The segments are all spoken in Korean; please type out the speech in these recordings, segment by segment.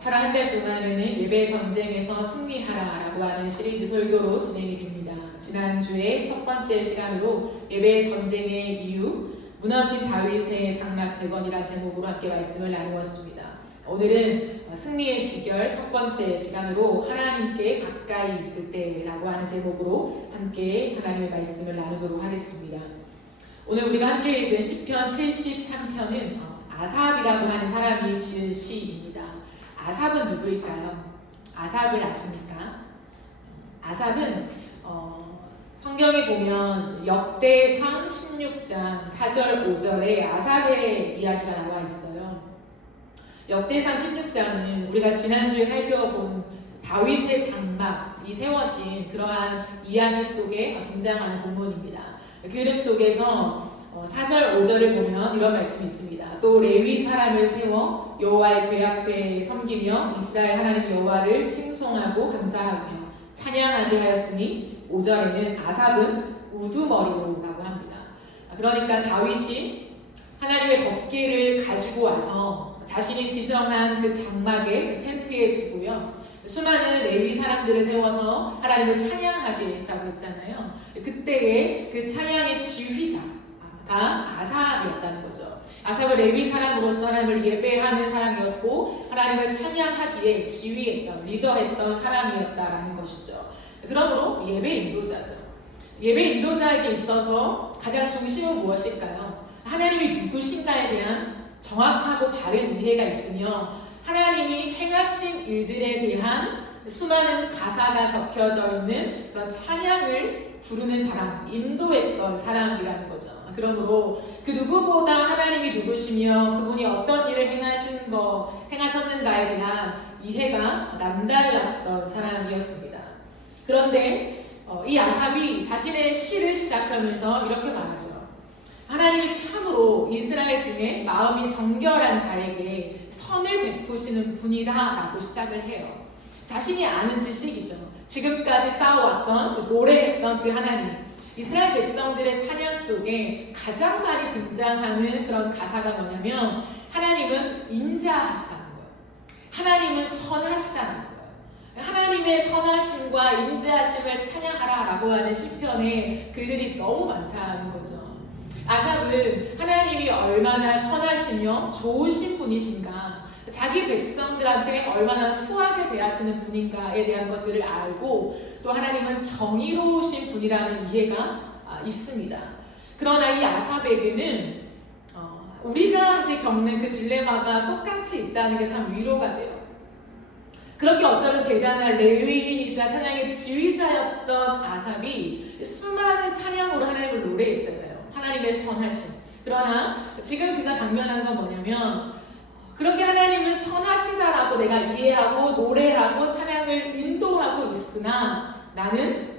파란 한 달 동안에는 예배 전쟁에서 승리하라라고 하는 시리즈 설교로 진행이 됩니다. 지난주에 첫 번째 시간으로 예배 전쟁의 이유, 무너진 다윗의 장막 재건이라는 제목으로 함께 말씀을 나누었습니다. 오늘은 승리의 비결 첫 번째 시간으로 하나님께 가까이 있을 때라고 하는 제목으로 함께 하나님의 말씀을 나누도록 하겠습니다. 오늘 우리가 함께 읽은 시편 73편은 아삽이라고 하는 사람이 지은 시입니다. 아삽은 누구일까요? 아삽을 아십니까? 아삽은 성경에 보면 역대상 16장 4절 5절에 아삽의 이야기가 나와 있어요. 역대상 16장은 우리가 지난주에 살펴본 다윗의 장막이 세워진 그러한 이야기 속에 등장하는 본문입니다. 그 이름 속에서 4절 5절을 보면 이런 말씀이 있습니다. 또 레위 사람을 세워 여호와의 궤 앞에 섬기며 이스라엘 하나님 여호와를 칭송하고 감사하며 찬양하게 하였으니 5절에는 아삽은 우두머리로라고 합니다. 그러니까 다윗이 하나님의 법궤를 가지고 와서 자신이 지정한 그 장막에 그 텐트에 두고요. 수많은 레위 사람들을 세워서 하나님을 찬양하게 했다고 했잖아요. 그때의 그 찬양의 지휘자가 아삽이었다는 거죠. 아삽은 레위 사람으로서 하나님을 예배하는 사람이었고 하나님을 찬양하기에 지휘했던, 리더했던 사람이었다라는 것이죠. 그러므로 예배 인도자죠. 예배 인도자에게 있어서 가장 중심은 무엇일까요? 하나님이 누구신가에 대한 정확하고 바른 이해가 있으며 하나님이 행하신 일들에 대한 수많은 가사가 적혀져 있는 그런 찬양을 부르는 사람, 인도했던 사람이라는 거죠. 그러므로 그 누구보다 하나님이 누구시며 그분이 어떤 일을 행하셨는가에 대한 이해가 남달랐던 사람이었습니다. 그런데 이 아삽이 자신의 시를 시작하면서 이렇게 말하죠. 하나님이 참으로 이스라엘 중에 마음이 정결한 자에게 선을 베푸시는 분이다라고 시작을 해요. 자신이 아는 지식이죠. 지금까지 쌓아왔던, 노래했던 그 하나님. 이스라엘 백성들의 찬양 속에 가장 많이 등장하는 그런 가사가 뭐냐면 하나님은 인자하시다는 거예요. 하나님은 선하시다는 거예요. 하나님의 선하심과 인자하심을 찬양하라라고 하는 시편에 글들이 너무 많다는 거죠. 아삽은 하나님이 얼마나 선하시며 좋으신 분이신가, 자기 백성들한테 얼마나 후하게 대하시는 분인가에 대한 것들을 알고 또 하나님은 정의로우신 분이라는 이해가 있습니다. 그러나 이 아삽에게는 우리가 사실 겪는 그 딜레마가 똑같이 있다는 게 참 위로가 돼요. 그렇게 어쩌면 대단한 레위인이자 찬양의 지휘자였던 아삽이 수많은 찬양으로 하나님을 노래했잖아요. 하나님의 선하심. 그러나 지금 그가 당면한 건 뭐냐면 그렇게 하나님은 선하시다라고 내가 이해하고 노래하고 찬양을 인도하고 있으나 나는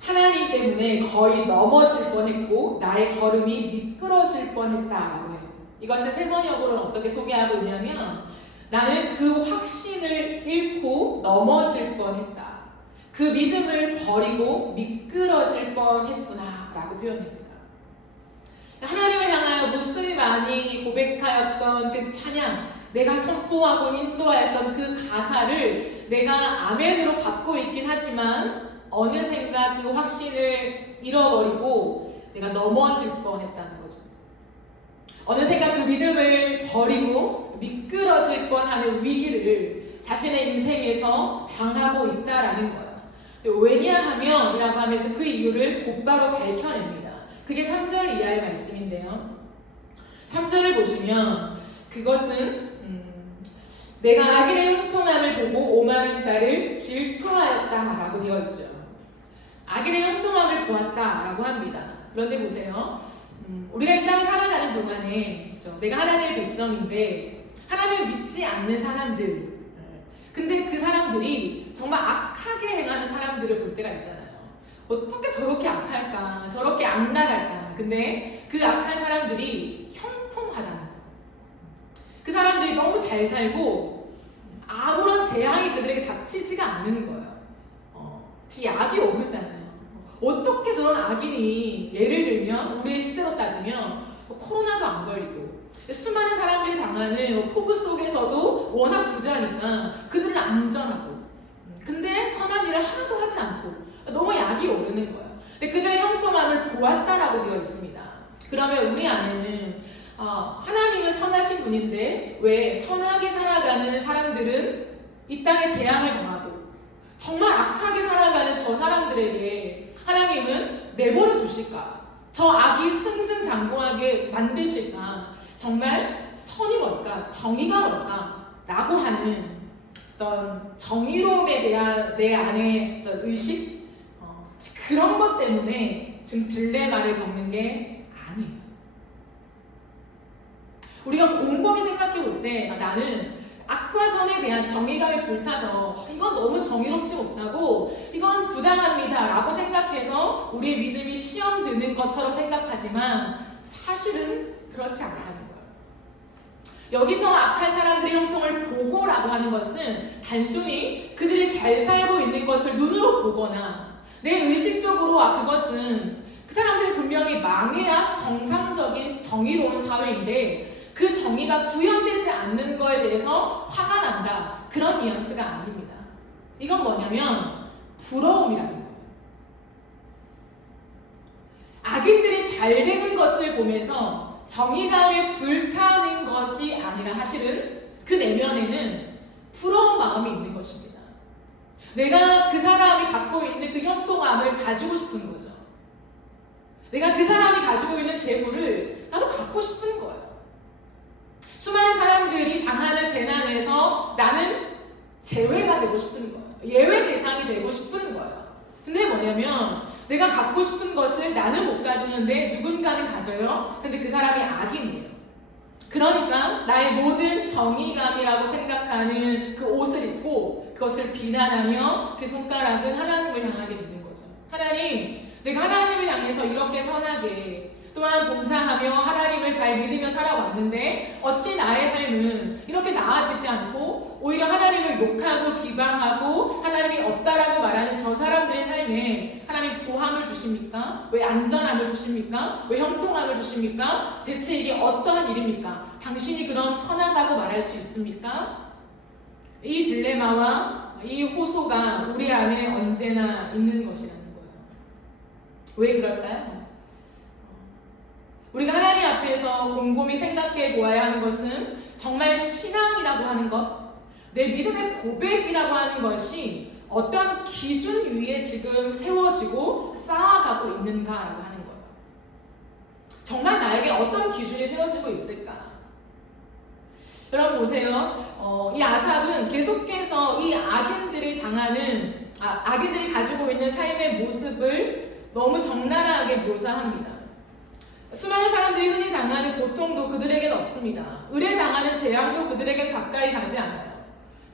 하나님 때문에 거의 넘어질 뻔했고 나의 걸음이 미끄러질 뻔했다라고 해요. 이것을 세 번역으로는 어떻게 소개하고 있냐면 나는 그 확신을 잃고 넘어질 뻔했다. 그 믿음을 버리고 미끄러질 뻔했구나 라고 표현합니다. 하나님을 향하여 무수히 많이 고백하였던 그 찬양, 내가 선포하고 인도하였던 그 가사를 내가 아멘으로 받고 있긴 하지만 어느샌가 그 확신을 잃어버리고 내가 넘어질 뻔했다는 거죠. 어느샌가 그 믿음을 버리고 미끄러질 뻔하는 위기를 자신의 인생에서 당하고 있다라는 거예요. 왜냐하면 이라고 하면서 그 이유를 곧바로 밝혀냅니다. 그게 3절 이하의 말씀인데요. 3절을 보시면 그것은 내가 악인의 형통함을 보고 오만한 자를 질투하였다라고 되어 있죠. 악인의 형통함을 보았다라고 합니다. 그런데 보세요. 우리가 이 땅을 살아가는 동안에 그렇죠? 내가 하나님의 백성인데 하나님을 믿지 않는 사람들, 근데 그 사람들이 정말 악하게 행하는 사람들을 볼 때가 있잖아요. 어떻게 저렇게 악할까? 저렇게 악랄할까? 근데 그 악한 사람들이 형통하다는 거예요. 그 사람들이 너무 잘 살고 아무런 재앙이 그들에게 닥치지가 않는 거예요. 약이 오르잖아요. 어떻게 저런 악인이 예를 들면 우리의 시대로 따지면 코로나도 안 걸리고 수많은 사람들이 당하는 폭우 속에서도 워낙 부자니까 그들은 안전하고, 근데 선한 일을 하나도 하지 않고 너무 약이 오르는 거예요. 근데 그들의 형통함을 보았다라고 되어 있습니다. 그러면 우리 안에는 하나님은 선하신 분인데 왜 선하게 살아가는 사람들은 이 땅에 재앙을 당하고 정말 악하게 살아가는 저 사람들에게 하나님은 내버려 두실까? 저 악이 승승장구하게 만드실까? 정말 선이 뭘까? 정의가 뭘까? 라고 하는 어떤 정의로움에 대한 내 안에 어떤 의식, 그런 것 때문에 지금 딜레마를 겪는 게 아니에요. 우리가 곰곰이 생각해 볼 때 나는 악과 선에 대한 정의감에 불타서 이건 너무 정의롭지 못하고 이건 부당합니다 라고 생각해서 우리의 믿음이 시험 드는 것처럼 생각하지만 사실은 그렇지 않다는 거예요. 여기서 악한 사람들의 형통을 보고라고 하는 것은 단순히 그들이 잘 살고 있는 것을 눈으로 보거나 내 의식적으로 그것은 그 사람들이 분명히 망해야 정상적인 정의로운 사회인데 그 정의가 구현되지 않는 거에 대해서 화가 난다, 그런 뉘앙스가 아닙니다. 이건 뭐냐면 부러움이라는 거예요. 악인들이 잘 되는 것을 보면서 정의감에 불타는 것이 아니라 사실은 그 내면에는 부러운 마음이 있는 것입니다. 내가 그 사람이 갖고 있는 그 형통함을 가지고 싶은 거죠. 내가 그 사람이 가지고 있는 재물을 나도 갖고 싶은 거예요. 수많은 사람들이 당하는 재난에서 나는 제외가 되고 싶은 거예요. 예외 대상이 되고 싶은 거예요. 근데 뭐냐면 내가 갖고 싶은 것을 나는 못 가지는데 누군가는 가져요. 근데 그 사람이 악인이에요. 그러니까 나의 모든 정의감이라고 생각하는 그 옷을 입고 그것을 비난하며 그 손가락은 하나님을 향하게 되는 거죠. 하나님, 내가 하나님을 향해서 이렇게 선하게 또한 봉사하며 하나님을 잘 믿으며 살아왔는데 어찌 나의 삶은 이렇게 나아지지 않고 오히려 하나님을 욕하고 비방하고 하나님이 없다라고 말하는 저 사람들의 삶에 하나님 부함을 주십니까? 왜 안전함을 주십니까? 왜 형통함을 주십니까? 대체 이게 어떠한 일입니까? 당신이 그럼 선하다고 말할 수 있습니까? 이 딜레마와 이 호소가 우리 안에 언제나 있는 것이라는 거예요. 왜 그럴까요? 우리가 하나님 앞에서 곰곰이 생각해 보아야 하는 것은 정말 신앙이라고 하는 것, 내 믿음의 고백이라고 하는 것이 어떤 기준 위에 지금 세워지고 쌓아가고 있는가라고 하는 거예요. 정말 나에게 어떤 기준이 세워지고 있을까? 여러분 보세요. 이 아삽은 계속해서 이 악인들이 당하는, 악인들이 가지고 있는 삶의 모습을 너무 적나라하게 묘사합니다. 수많은 사람들이 흔히 당하는 고통도 그들에게는 없습니다. 의뢰당하는 재앙도 그들에게는 가까이 가지 않아요.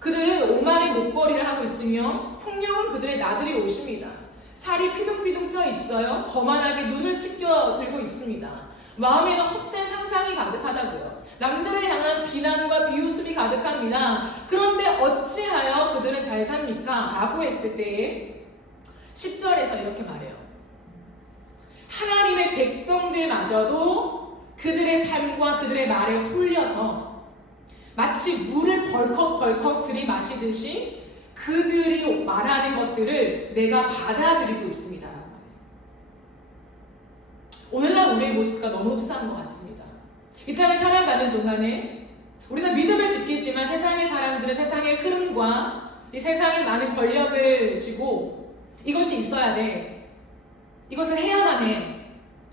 그들은 오만의 목걸이를 하고 있으며 폭력은 그들의 나들이 옷입니다. 살이 피둥피둥 쪄 있어요. 거만하게 눈을 치켜 들고 있습니다. 마음에는 헛된 상상이 가득하다고요. 남들을 향한 비난과 비웃음이 가득합니다. 그런데 어찌하여 그들은 잘 삽니까? 라고 했을 때에 10절에서 이렇게 말해요. 하나님의 백성들마저도 그들의 삶과 그들의 말에 홀려서 마치 물을 벌컥벌컥 들이마시듯이 그들이 말하는 것들을 내가 받아들이고 있습니다. 오늘날 우리의 모습과 너무 흡사한 것 같습니다. 이 땅을 살아가는 동안에 우리는 믿음을 지키지만 세상의 사람들은 세상의 흐름과 이 세상의 많은 권력을 쥐고 이것이 있어야 돼, 이것을 해야만 해,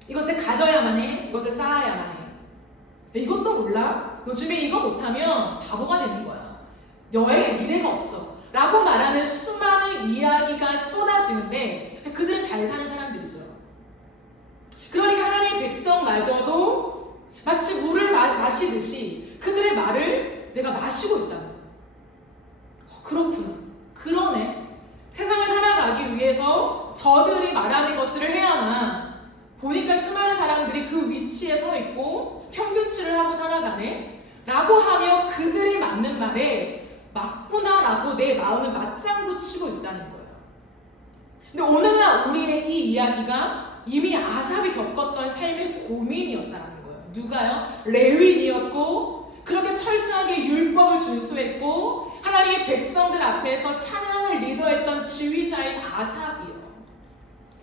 이것을 가져야만 해, 이것을 쌓아야만 해. 이것도 몰라? 요즘에 이거 못하면 바보가 되는 거야. 너의 미래가 없어 라고 말하는 수많은 이야기가 쏟아지는데 그들은 잘 사는 사람들이죠. 그러니까 하나님의 백성마저도 마치 물을 마시듯이 그들의 말을 내가 마시고 있다는 거야. 그렇구나. 그러네. 세상을 살아가기 위해서 저들이 말하는 것들을 해야만 보니까 수많은 사람들이 그 위치에 서 있고 평균치를 하고 살아가네 라고 하며 그들이 맞는 말에 맞구나 라고 내 마음을 맞장구 치고 있다는 거예요. 근데 오늘날 우리의 이 이야기가 이미 아삽이 겪었던 삶의 고민이었다는 거예요. 누가요? 레위인이었고 그렇게 철저하게 율법을 준수했고 하나님의 백성들 앞에서 찬양을 리더했던 지휘자인 아삽이요.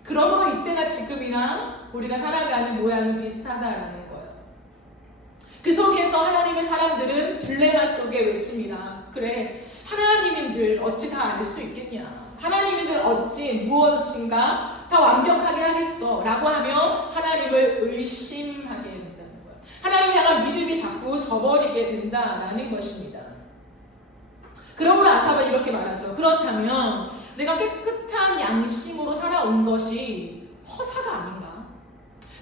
그러므로 이때가 지금이나 우리가 살아가는 모양은 비슷하다라는 거예요. 그 속에서 하나님의 사람들은 딜레마 속에 외칩니다. 그래, 하나님인들 어찌 다 알 수 있겠냐? 하나님인들 어찌 무엇인가 다 완벽하게 하겠어? 라고 하며 하나님을 의심하게 된다는 거예요. 하나님 향한 믿음이 자꾸 저버리게 된다라는 것입니다. 그러므로 아삽은 이렇게 말하죠. 그렇다면 내가 깨끗한 양심으로 살아온 것이 허사가 아닌가?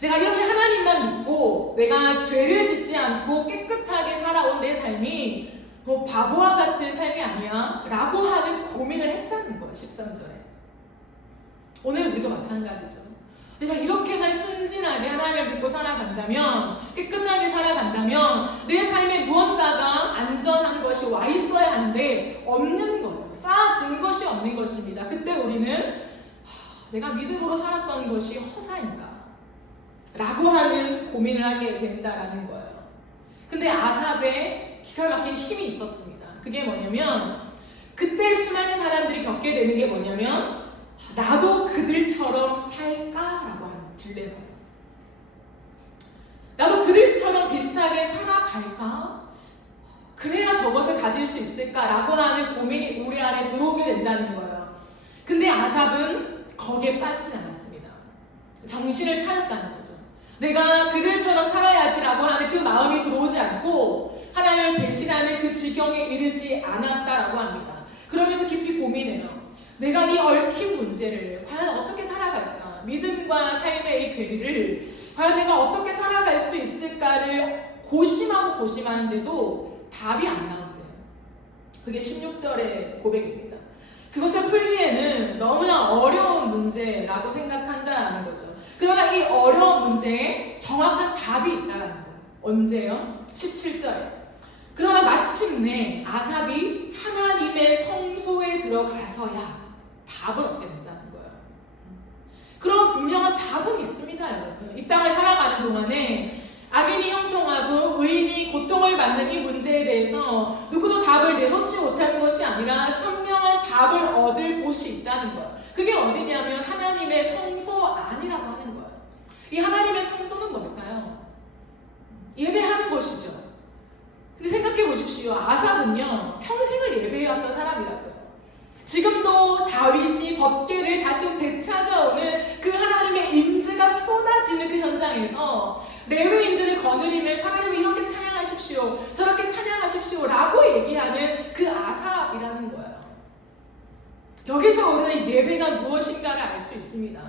내가 이렇게 하나님만 믿고 내가 죄를 짓지 않고 깨끗하게 살아온 내 삶이 뭐 바보와 같은 삶이 아니야? 라고 하는 고민을 했다는 거예요. 13절에. 오늘 우리도 마찬가지죠. 내가 이렇게만 순진하게 하나님을 믿고 살아간다면, 깨끗하게 살아간다면 내 삶에 무언가가 안전한 것이 와 있어야 하는데 없는 거예요. 쌓아진 것이 없는 것입니다. 그때 우리는 내가 믿음으로 살았던 것이 허사인가? 라고 하는 고민을 하게 된다라는 거예요. 근데 아삽에 기가 막힌 힘이 있었습니다. 그게 뭐냐면 그때 수많은 사람들이 겪게 되는 게 뭐냐면 나도 그들처럼 살까라고 하는 딜레마예요. 나도 그들처럼 비슷하게 살아갈까? 그래야 저것을 가질 수 있을까라고 하는 고민이 우리 안에 들어오게 된다는 거예요. 근데 아삽은 거기에 빠지지 않았습니다. 정신을 차렸다는 거죠. 내가 그들처럼 살아야지라고 하는 그 마음이 들어오지 않고 하나님을 배신하는 그 지경에 이르지 않았다라고 합니다. 그러면서 깊이 고민해요. 내가 이 얽힌 문제를 과연 어떻게 살아갈까? 믿음과 삶의 이 괴리를 과연 내가 어떻게 살아갈 수 있을까를 고심하고 고심하는데도 답이 안 나온대요. 그게 16절의 고백입니다. 그것을 풀기에는 너무나 어려운 문제라고 생각한다는 거죠. 그러나 이 어려운 문제에 정확한 답이 있다는 거예요. 언제요? 17절에. 그러나 마침내 아삽이 하나님의 성소에 들어가서야 답을 얻게 된다는 거예요. 그럼 분명한 답은 있습니다, 여러분. 이 땅을 살아가는 동안에 악인이 형통하고 의인이 고통을 받는 이 문제에 대해서 누구도 답을 내놓지 못하는 것이 아니라 선명한 답을 얻을 곳이 있다는 거예요. 그게 어디냐면 하나님의 성소 안이라고 하는 거예요. 이 하나님의 성소는 뭘까요? 예배하는 곳이죠. 근데 생각해 보십시오. 아삽은요 평생을 예배해왔던 사람이라고요. 지금도 다윗이 법궤를 다시 되찾아오는 그 하나님의 임재가 쏟아지는 그 현장에서 레위인들을 거느리면서 하나님을 이렇게 찬양하십시오, 저렇게 찬양하십시오 라고 얘기하는 그 아삽이라는 거예요. 여기서 우리는 예배가 무엇인가를 알 수 있습니다.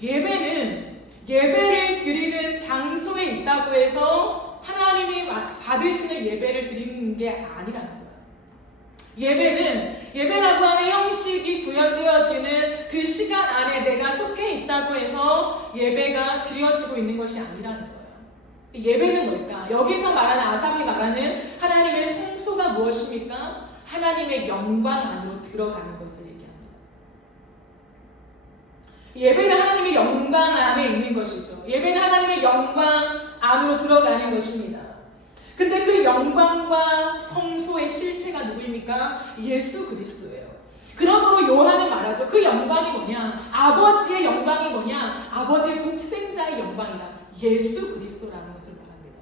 예배는 예배를 드리는 장소에 있다고 해서 하나님이 받으시는 예배를 드리는 게 아니라는 거예요. 예배는 예배라고 하는 형식이 구현되어지는 그 시간 안에 내가 속해 있다고 해서 예배가 드려지고 있는 것이 아니라는 거예요. 예배는 뭘까? 여기서 말하는 아삽이 말하는 하나님의 성소가 무엇입니까? 하나님의 영광 안으로 들어가는 것을 얘기합니다. 예배는 하나님의 영광 안에 있는 것이죠. 예배는 하나님의 영광 안으로 들어가는 것입니다. 근데 그 영광과 성소의 실체가 누구입니까? 예수 그리스도예요. 그러므로 요한은 말하죠. 그 영광이 뭐냐? 아버지의 영광이 뭐냐? 아버지의 독생자의 영광이다. 예수 그리스도라는 것을 말합니다.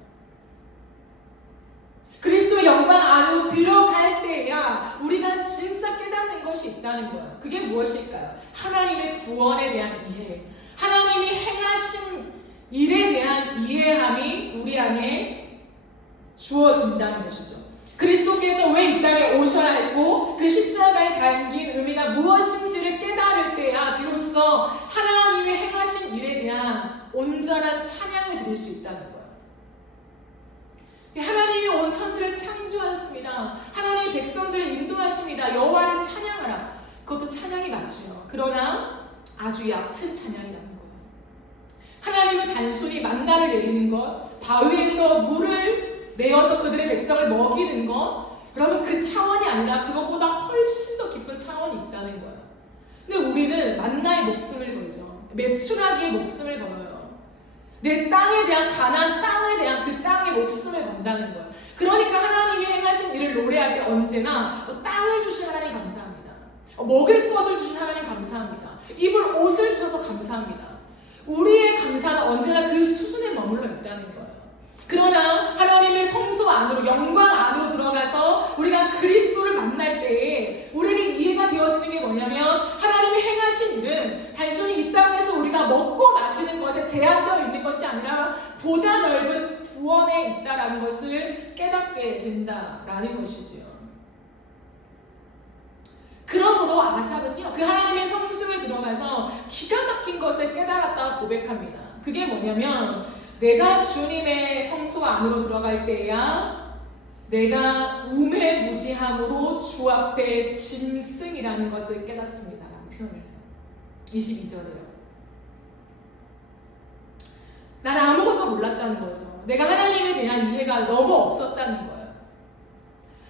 그리스도의 영광 안으로 들어갈 때야 우리가 진짜 깨닫는 것이 있다는 거예요. 그게 무엇일까요? 하나님의 구원에 대한 이해, 하나님이 행하신 일에 대한 이해함이 우리 안에 주어진다는 것이죠. 그리스도께서 왜 이 땅에 오셔야 했고 그 십자가에 담긴 의미가 무엇인지를 깨달을 때야 비로소 하나님이 행하신 일에 대한 온전한 찬양을 드릴 수 있다는 거예요. 하나님이 온 천지를 창조하셨습니다. 하나님의 백성들을 인도하십니다. 여호와를 찬양하라. 그것도 찬양이 맞죠. 그러나 아주 얕은 찬양이라는 거예요. 하나님은 단순히 만나를 내리는 것, 바위에서 물을 내어서 그들의 백성을 먹이는 것, 그러면 그 차원이 아니라 그것보다 훨씬 더 깊은 차원이 있다는 거예요. 근데 우리는 만나의 목숨을 걸죠. 메추라기의 목숨을 걸어요. 내 땅에 대한 가나안 땅에 대한 그 땅의 목숨을 건다는 거예요. 그러니까 하나님이 행하신 일을 노래할 때 언제나 땅을 주신 하나님 감사합니다. 먹을 것을 주신 하나님 감사합니다. 입을 옷을 주셔서 감사합니다. 우리의 감사는 언제나 그 수준에 머물러 있다는 거예요. 그러나 하나님의 성소 안으로, 영광 안으로 들어가서 우리가 그리스도를 만날 때에 우리에게 이해가 되어지는 게 뭐냐면, 하나님이 행하신 일은 단순히 이 땅에서 우리가 먹고 마시는 것에 제한되어 있는 것이 아니라 보다 넓은 구원에 있다라는 것을 깨닫게 된다라는 것이지요. 그러므로 아삽은요, 그 하나님의 성소에 들어가서 기가 막힌 것을 깨달았다고 고백합니다. 그게 뭐냐면, 내가 주님의 성소 안으로 들어갈 때야 내가 우매무지함으로 주 앞에 짐승이라는 것을 깨닫습니다 라는 표현을 해요. 22절에요. 나는 아무것도 몰랐다는 거죠. 내가 하나님에 대한 이해가 너무 없었다는 거예요.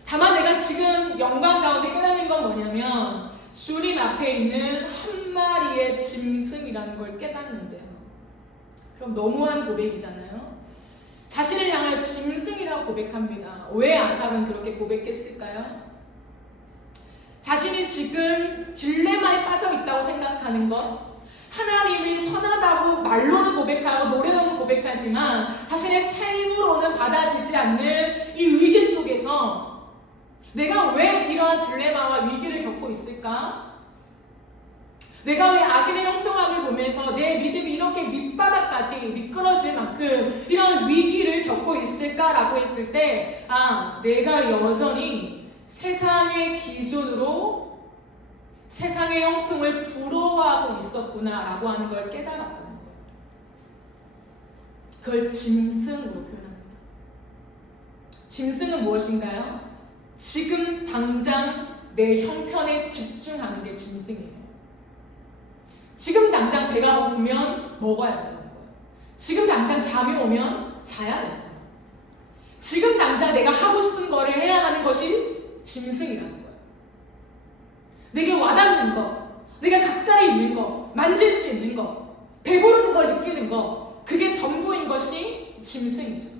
다만 내가 지금 영광 가운데 깨닫는 건 뭐냐면, 주님 앞에 있는 한 마리의 짐승이라는 걸 깨닫는데요. 그럼 너무한 고백이잖아요. 자신을 향하여 짐승이라고 고백합니다. 왜 아삽은 그렇게 고백했을까요? 자신이 지금 딜레마에 빠져 있다고 생각하는 것, 하나님이 선하다고 말로는 고백하고 노래로는 고백하지만 자신의 삶으로는 받아지지 않는 이 위기 속에서 내가 왜 이러한 딜레마와 위기를 겪고 있을까? 내가 왜 악인의 형통함을 보면서 내 믿음이 이렇게 밑바닥까지 미끄러질 만큼 이런 위기를 겪고 있을까라고 했을 때, 내가 여전히 세상의 기준으로 세상의 형통을 부러워하고 있었구나라고 하는 걸 깨달았다는 거예요. 그걸 짐승으로 표현합니다. 짐승은 무엇인가요? 지금 당장 내 형편에 집중하는 게 짐승이에요. 지금 당장 배가 고프면 먹어야 된다는 거예요. 지금 당장 잠이 오면 자야 된다는 거예요. 지금 당장 내가 하고 싶은 거를 해야 하는 것이 짐승이라는 거예요. 내게 와닿는 것, 내가 가까이 있는 것, 만질 수 있는 것, 배부르는 걸 느끼는 것, 그게 전부인 것이 짐승이죠.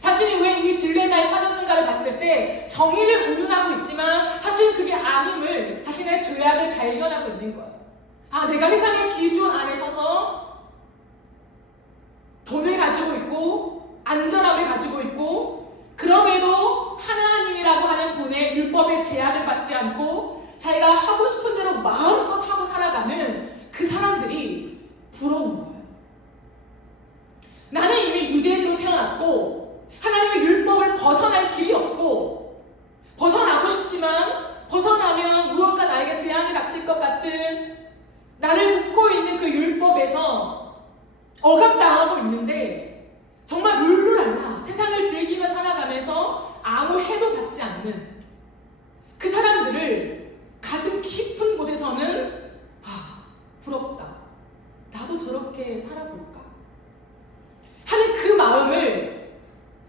자신이 왜 이 딜레마에 빠졌는가를 봤을 때 정의를 운운하고 있지만 사실 그게 아님을, 자신의 죄악을 발견하고 있는 거예요. 내가 세상의 기준 안에 서서 돈을 가지고 있고 안전함을 가지고 있고 그럼에도 하나님이라고 하는 분의 율법의 제약을 받지 않고 자기가 하고 싶은 대로 마음껏 하고 살아가는 그 사람들이 부러운 거예요. 나는 이미 유대인으로 태어났고 하나님의 율법을 벗어날 길이 없고, 벗어나고 싶지만 벗어나면 무언가 나에게 재앙이 닥칠 것 같은 나를 묶고 있는 그 율법에서 억압당하고 있는데, 정말 룰루랄라 세상을 즐기며 살아가면서 아무 해도 받지 않는 그 사람들을 가슴 깊은 곳에서는 부럽다, 나도 저렇게 살아볼까 하는 그 마음을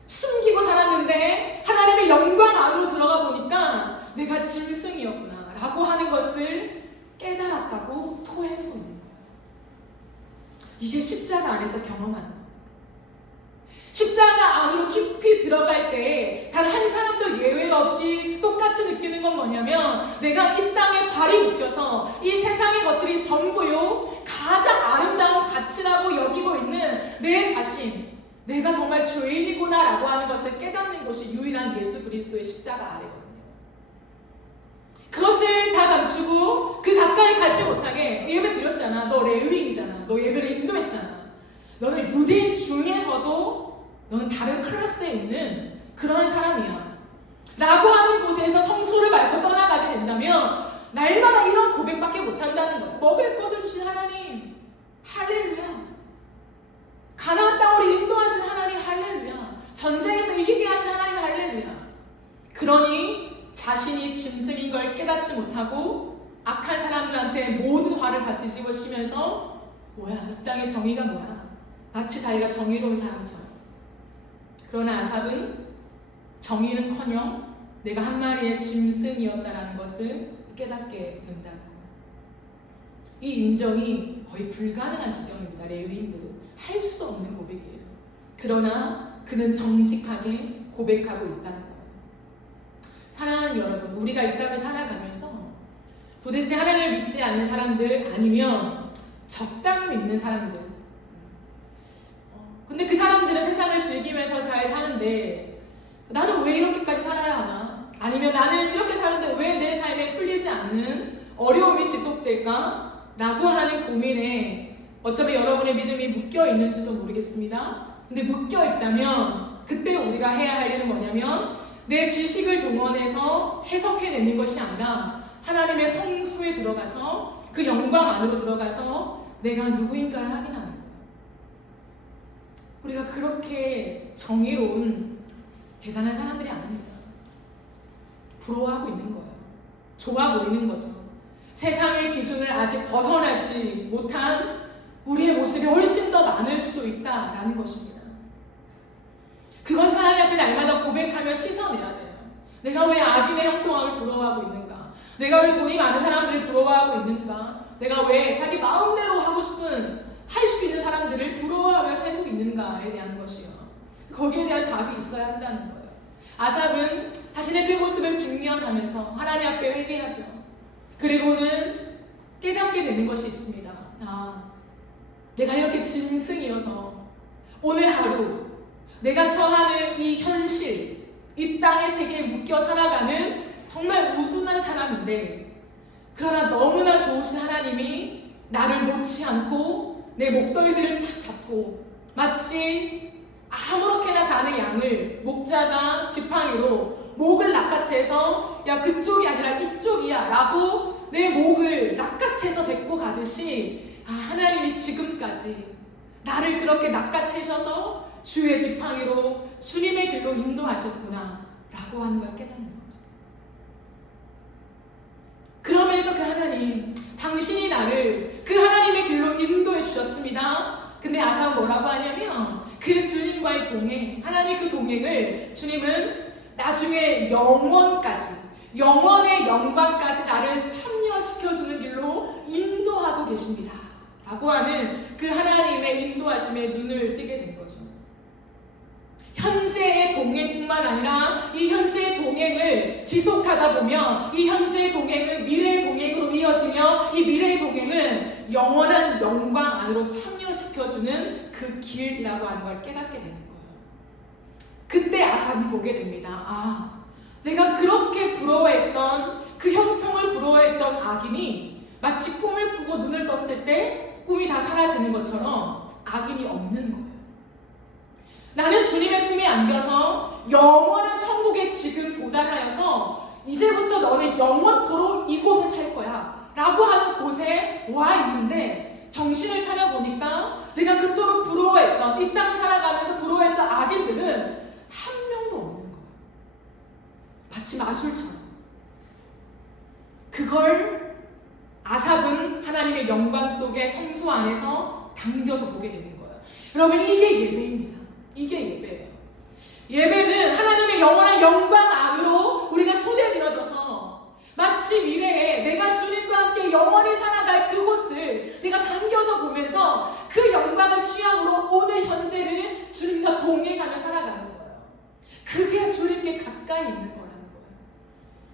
숨기고 살았는데, 하나님의 영광 안으로 들어가 보니까 내가 짐승이었구나 라고 하는 것을 깨달았다고 토해내고 있는 거예요. 이게 십자가 안에서 경험하는 거예요. 십자가 안으로 깊이 들어갈 때 단 한 사람도 예외 없이 똑같이 느끼는 건 뭐냐면, 내가 이 땅에 발이 묶여서 이 세상의 것들이 전부요 가장 아름다운 가치라고 여기고 있는 내 자신, 내가 정말 죄인이구나 라고 하는 것을 깨닫는 것이 유일한 예수 그리스도의 십자가 아래거든요. 그것을 다 감추고 그 가까이 가지 못하게, 예배 드렸잖아, 너 레위인이잖아, 너 예배를 인도했잖아, 너는 유대인 중에서도 너는 다른 클래스에 있는 그런 사람이야 라고 하는 곳에서 성소를 밟고 떠나가게 된다면 날마다 이런 고백밖에 못한다는 거예요. 먹을 것을 주신 하나님 할렐루야, 가나안 땅으로 인도하신 하나님 할렐루야, 전쟁에서 이기게 하신 하나님 할렐루야. 그러니 자신이 짐승인 걸 깨닫지 못하고 악한 사람들한테 모든 화를 다 뒤집어쓰면서 뭐야, 이 땅의 정의가 뭐야, 마치 자기가 정의로운 사람처럼. 그러나 아삽은 정의는커녕 내가 한 마리의 짐승이었다라는 것을 깨닫게 된다는 거예요. 이 인정이 거의 불가능한 지경입니다. 레위인들은 할 수 없는 고백이에요. 그러나 그는 정직하게 고백하고 있다는 거예요. 사랑하는 여러분, 우리가 이 땅을 살아가면서 도대체 하나님을 믿지 않는 사람들 아니면 적당히 믿는 사람들, 근데 그 사람들은 세상을 즐기면서 잘 사는데 나는 왜 이렇게까지 살아야 하나? 아니면 나는 이렇게 사는데 왜 내 삶에 풀리지 않는 어려움이 지속될까? 라고 하는 고민에 어쩌면 여러분의 믿음이 묶여 있는지도 모르겠습니다. 근데 묶여 있다면 그때 우리가 해야 할 일은 뭐냐면 내 지식을 동원해서 해석해내는 것이 아니라 하나님의 성수에 들어가서 그 영광 안으로 들어가서 내가 누구인가를 확인하는 거예요. 우리가 그렇게 정의로운 대단한 사람들이 아닙니다. 부러워하고 있는 거예요. 좋아 보이는 거죠. 세상의 기준을 아직 벗어나지 못한 우리의 모습이 훨씬 더 많을 수 있다라는 것입니다. 그것을 하나님 앞에 날마다 고백하며 씻어내야 돼요. 내가 왜 악인의 형통함을 부러워하고 있는가? 내가 왜 돈이 많은 사람들을 부러워하고 있는가? 내가 왜 자기 마음대로 하고 싶은 할 수 있는 사람들을 부러워하며 살고 있는가에 대한 것이요. 거기에 대한 답이 있어야 한다는 거예요. 아삽은 자신의 그 모습을 직면하면서 하나님 앞에 회개하죠. 그리고는 깨닫게 되는 것이 있습니다. 내가 이렇게 짐승이어서 오늘 하루 내가 처하는 이 현실, 이 땅의 세계에 묶여 살아가는 정말 우둔한 사람인데, 그러나 너무나 좋으신 하나님이 나를 놓지 않고 내 목덜미를 탁 잡고 마치 아무렇게나 가는 양을 목자가 지팡이로 목을 낚아채서 야 그쪽이 아니라 이쪽이야 라고 내 목을 낚아채서 데리고 가듯이 하나님이 지금까지 나를 그렇게 낚아채셔서 주의 지팡이로 주님의 길로 인도하셨구나 라고 하는 걸 깨닫는 거죠. 그러면서 그 하나님, 당신이 나를 그 하나님의 길로 인도해 주셨습니다. 근데 아삽은 뭐라고 하냐면 그 주님과의 동행, 하나님 그 동행을 주님은 나중에 영원까지, 영원의 영광까지 나를 참여시켜주는 길로 인도하고 계십니다 라고 하는 그 하나님의 인도하심에 눈을 뜨게 된 거죠. 현재의 동행뿐만 아니라 이 현재의 동행을 지속하다 보면 이 현재의 동행은 미래의 동행으로 이어지며 이 미래의 동행은 영원한 영광 안으로 참여시켜주는 그 길이라고 하는 걸 깨닫게 되는 거예요. 그때 아삽이 보게 됩니다. 내가 그렇게 부러워했던 그 형통을 부러워했던 악인이 마치 꿈을 꾸고 눈을 떴을 때 꿈이 다 사라지는 것처럼 악인이 없는 거예요. 나는 주님의 품에 안겨서 영원한 천국에 지금 도달하여서 이제부터 너는 영원토록 이곳에 살 거야 라고 하는 곳에 와 있는데, 정신을 차려보니까 내가 그토록 부러워했던, 이 땅을 살아가면서 부러워했던 악인들은 한 명도 없는 거야. 마치 마술처럼. 그걸 아삽은 하나님의 영광 속에 성소 안에서 당겨서 보게 되는 거예요. 여러분, 이게 예배입니다. 이게 예배예요. 예배는 하나님의 영원한 영광 안으로 우리가 초대되어져서 마치 미래에 내가 주님과 함께 영원히 살아갈 그곳을 내가 당겨서 보면서 그 영광을 취함으로 오늘 현재를 주님과 동행하며 살아가는 거예요. 그게 주님께 가까이 있는 거라는 거예요.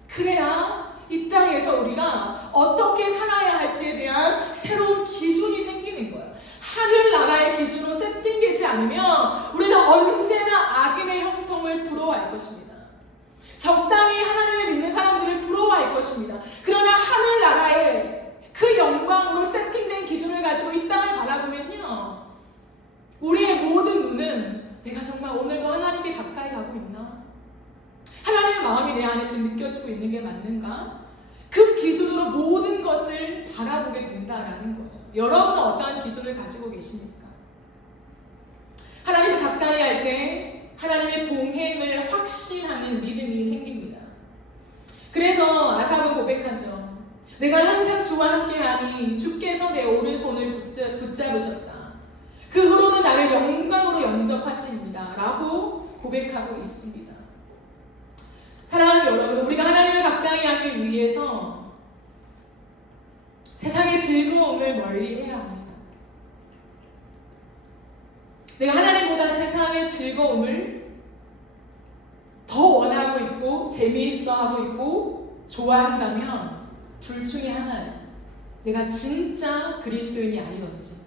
그래야 이 땅에서 우리가 어떻게 살아야 할지에 대한 새로운 기준이 생기는 거예요. 하늘나라의 기준으로 세팅되지 않으면 우리는 언제나 악인의 형통을 부러워할 것입니다. 적당히 하나님을 믿는 사람들을 부러워할 것입니다. 그러나 하늘나라의 그 영광으로 세팅된 기준을 가지고 이 땅을 바라보면요, 우리의 모든 눈은 내가 정말 오늘도 하나님께 가까이 가고 있나? 하나님의 마음이 내 안에 지금 느껴지고 있는 게 맞는가? 그 기준으로 모든 것을 바라보게 된다라는 거예요. 여러분은 어떠한 기준을 가지고 계십니까? 하나님을 가까이 할 때 하나님의 동행을 확신하는 믿음이 생깁니다. 그래서 아삽은 고백하죠. 내가 항상 주와 함께하니 주께서 내 오른손을 붙잡으셨다. 그 후로는 나를 영광으로 영접하십니다 라고 고백하고 있습니다. 사랑하는 여러분, 우리가 하나님을 가까이 하기 위해서 세상의 즐거움을 즐거움을 멀리해야 합니다. 내가 하나님보다 세상의 즐거움을 더 원하고 있고 재미있어하고 있고 좋아한다면 둘 중에 하나예요. 내가 진짜 그리스도인이 아니던지,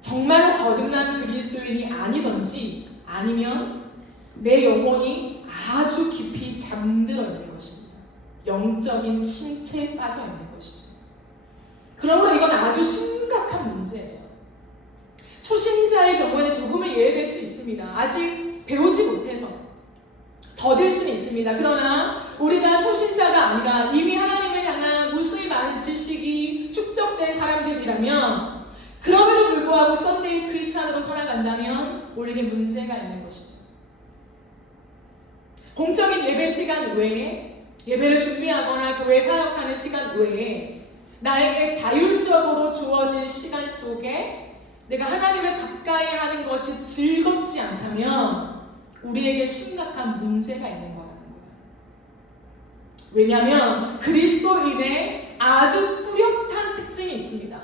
정말로 거듭난 그리스도인이 아니던지, 아니면 내 영혼이 아주 깊이 잠들어 있는 것입니다. 영적인 침체에 빠져 있는 것이죠. 그러므로 이건 아주 심각한 문제예요. 초신자의 경우에는 조금은 이해될 수 있습니다. 아직 배우지 못해서 더딜 수는 있습니다. 그러나 우리가 초신자가 아니라 이미 하나님을 향한 무수히 많은 지식이 축적된 사람들이라면, 그럼에도 불구하고 썬데이 크리스찬으로 살아간다면 우리에게 문제가 있는 것이죠. 공적인 예배 시간 외에, 예배를 준비하거나 교회 사역하는 시간 외에 나에게 자율적으로 주어진 시간 속에 내가 하나님을 가까이 하는 것이 즐겁지 않다면 우리에게 심각한 문제가 있는 거라는 거예요. 왜냐하면 그리스도인의 아주 뚜렷한 특징이 있습니다.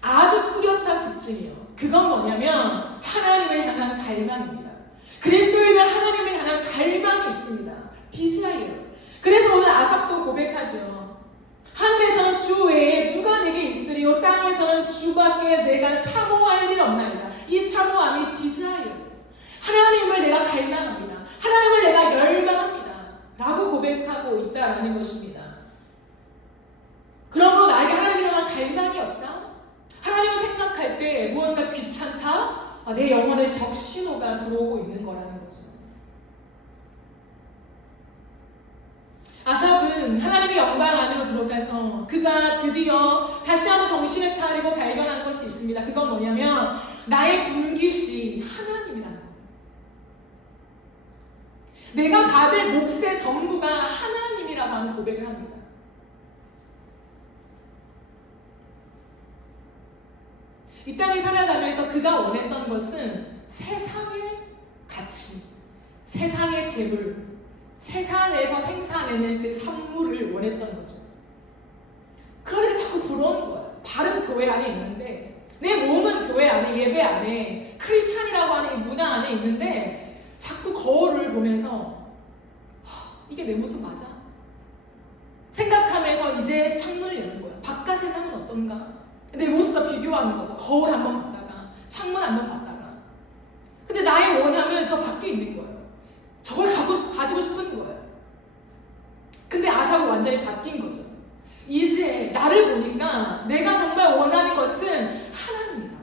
아주 뚜렷한 특징이요. 그건 뭐냐면 하나님을 향한 갈망입니다. 그리스도인은 하나님을 향한 갈망이 있습니다. 디자이어. 그래서 오늘 아삽도 고백하죠. 하늘에서는 주 외에 누가 내게 있으리요, 땅에서는 주밖에 내가 사모할 일 없나이다. 이 사모함이 디자이어. 하나님을 내가 갈망합니다. 하나님을 내가 열망합니다. 라고 고백하고 있다라는 것입니다. 그러므로 나에게 하나님을 향한 갈망이 없다? 하나님을 생각할 때 무언가 귀찮다? 내 영혼에 적신호가 들어오고 있는 거라는 거죠. 아삽은 하나님의 영광 안으로 들어가서 그가 드디어 다시 한번 정신을 차리고 발견한 것이 있습니다. 그건 뭐냐면 나의 분깃이 하나님이라는 거예요. 내가 받을 몫의 전부가 하나님이라고 하는 고백을 합니다. 이 땅을 살아가면서 그가 원했던 것은 세상의 가치, 세상의 재물, 세상에서 생산해낸 그 산물을 원했던 거죠. 그러니까 자꾸 부러운 거예요. 바른 교회 안에 있는데, 내 몸은 교회 안에, 예배 안에, 크리스찬이라고 하는 이 문화 안에 있는데 자꾸 거울을 보면서 이게 내 모습 맞아? 생각하면서 이제 창문을 여는 거예요. 바깥 세상은 어떤가? 내 모습과 비교하는 거죠. 거울 한번 봤다가 창문 한번 봤다가. 근데 나의 원함은 저 밖에 있는 거예요. 저걸 가지고 싶은 거예요. 근데 아삽은 완전히 바뀐 거죠. 이제 나를 보니까 내가 정말 원하는 것은 하나님이다.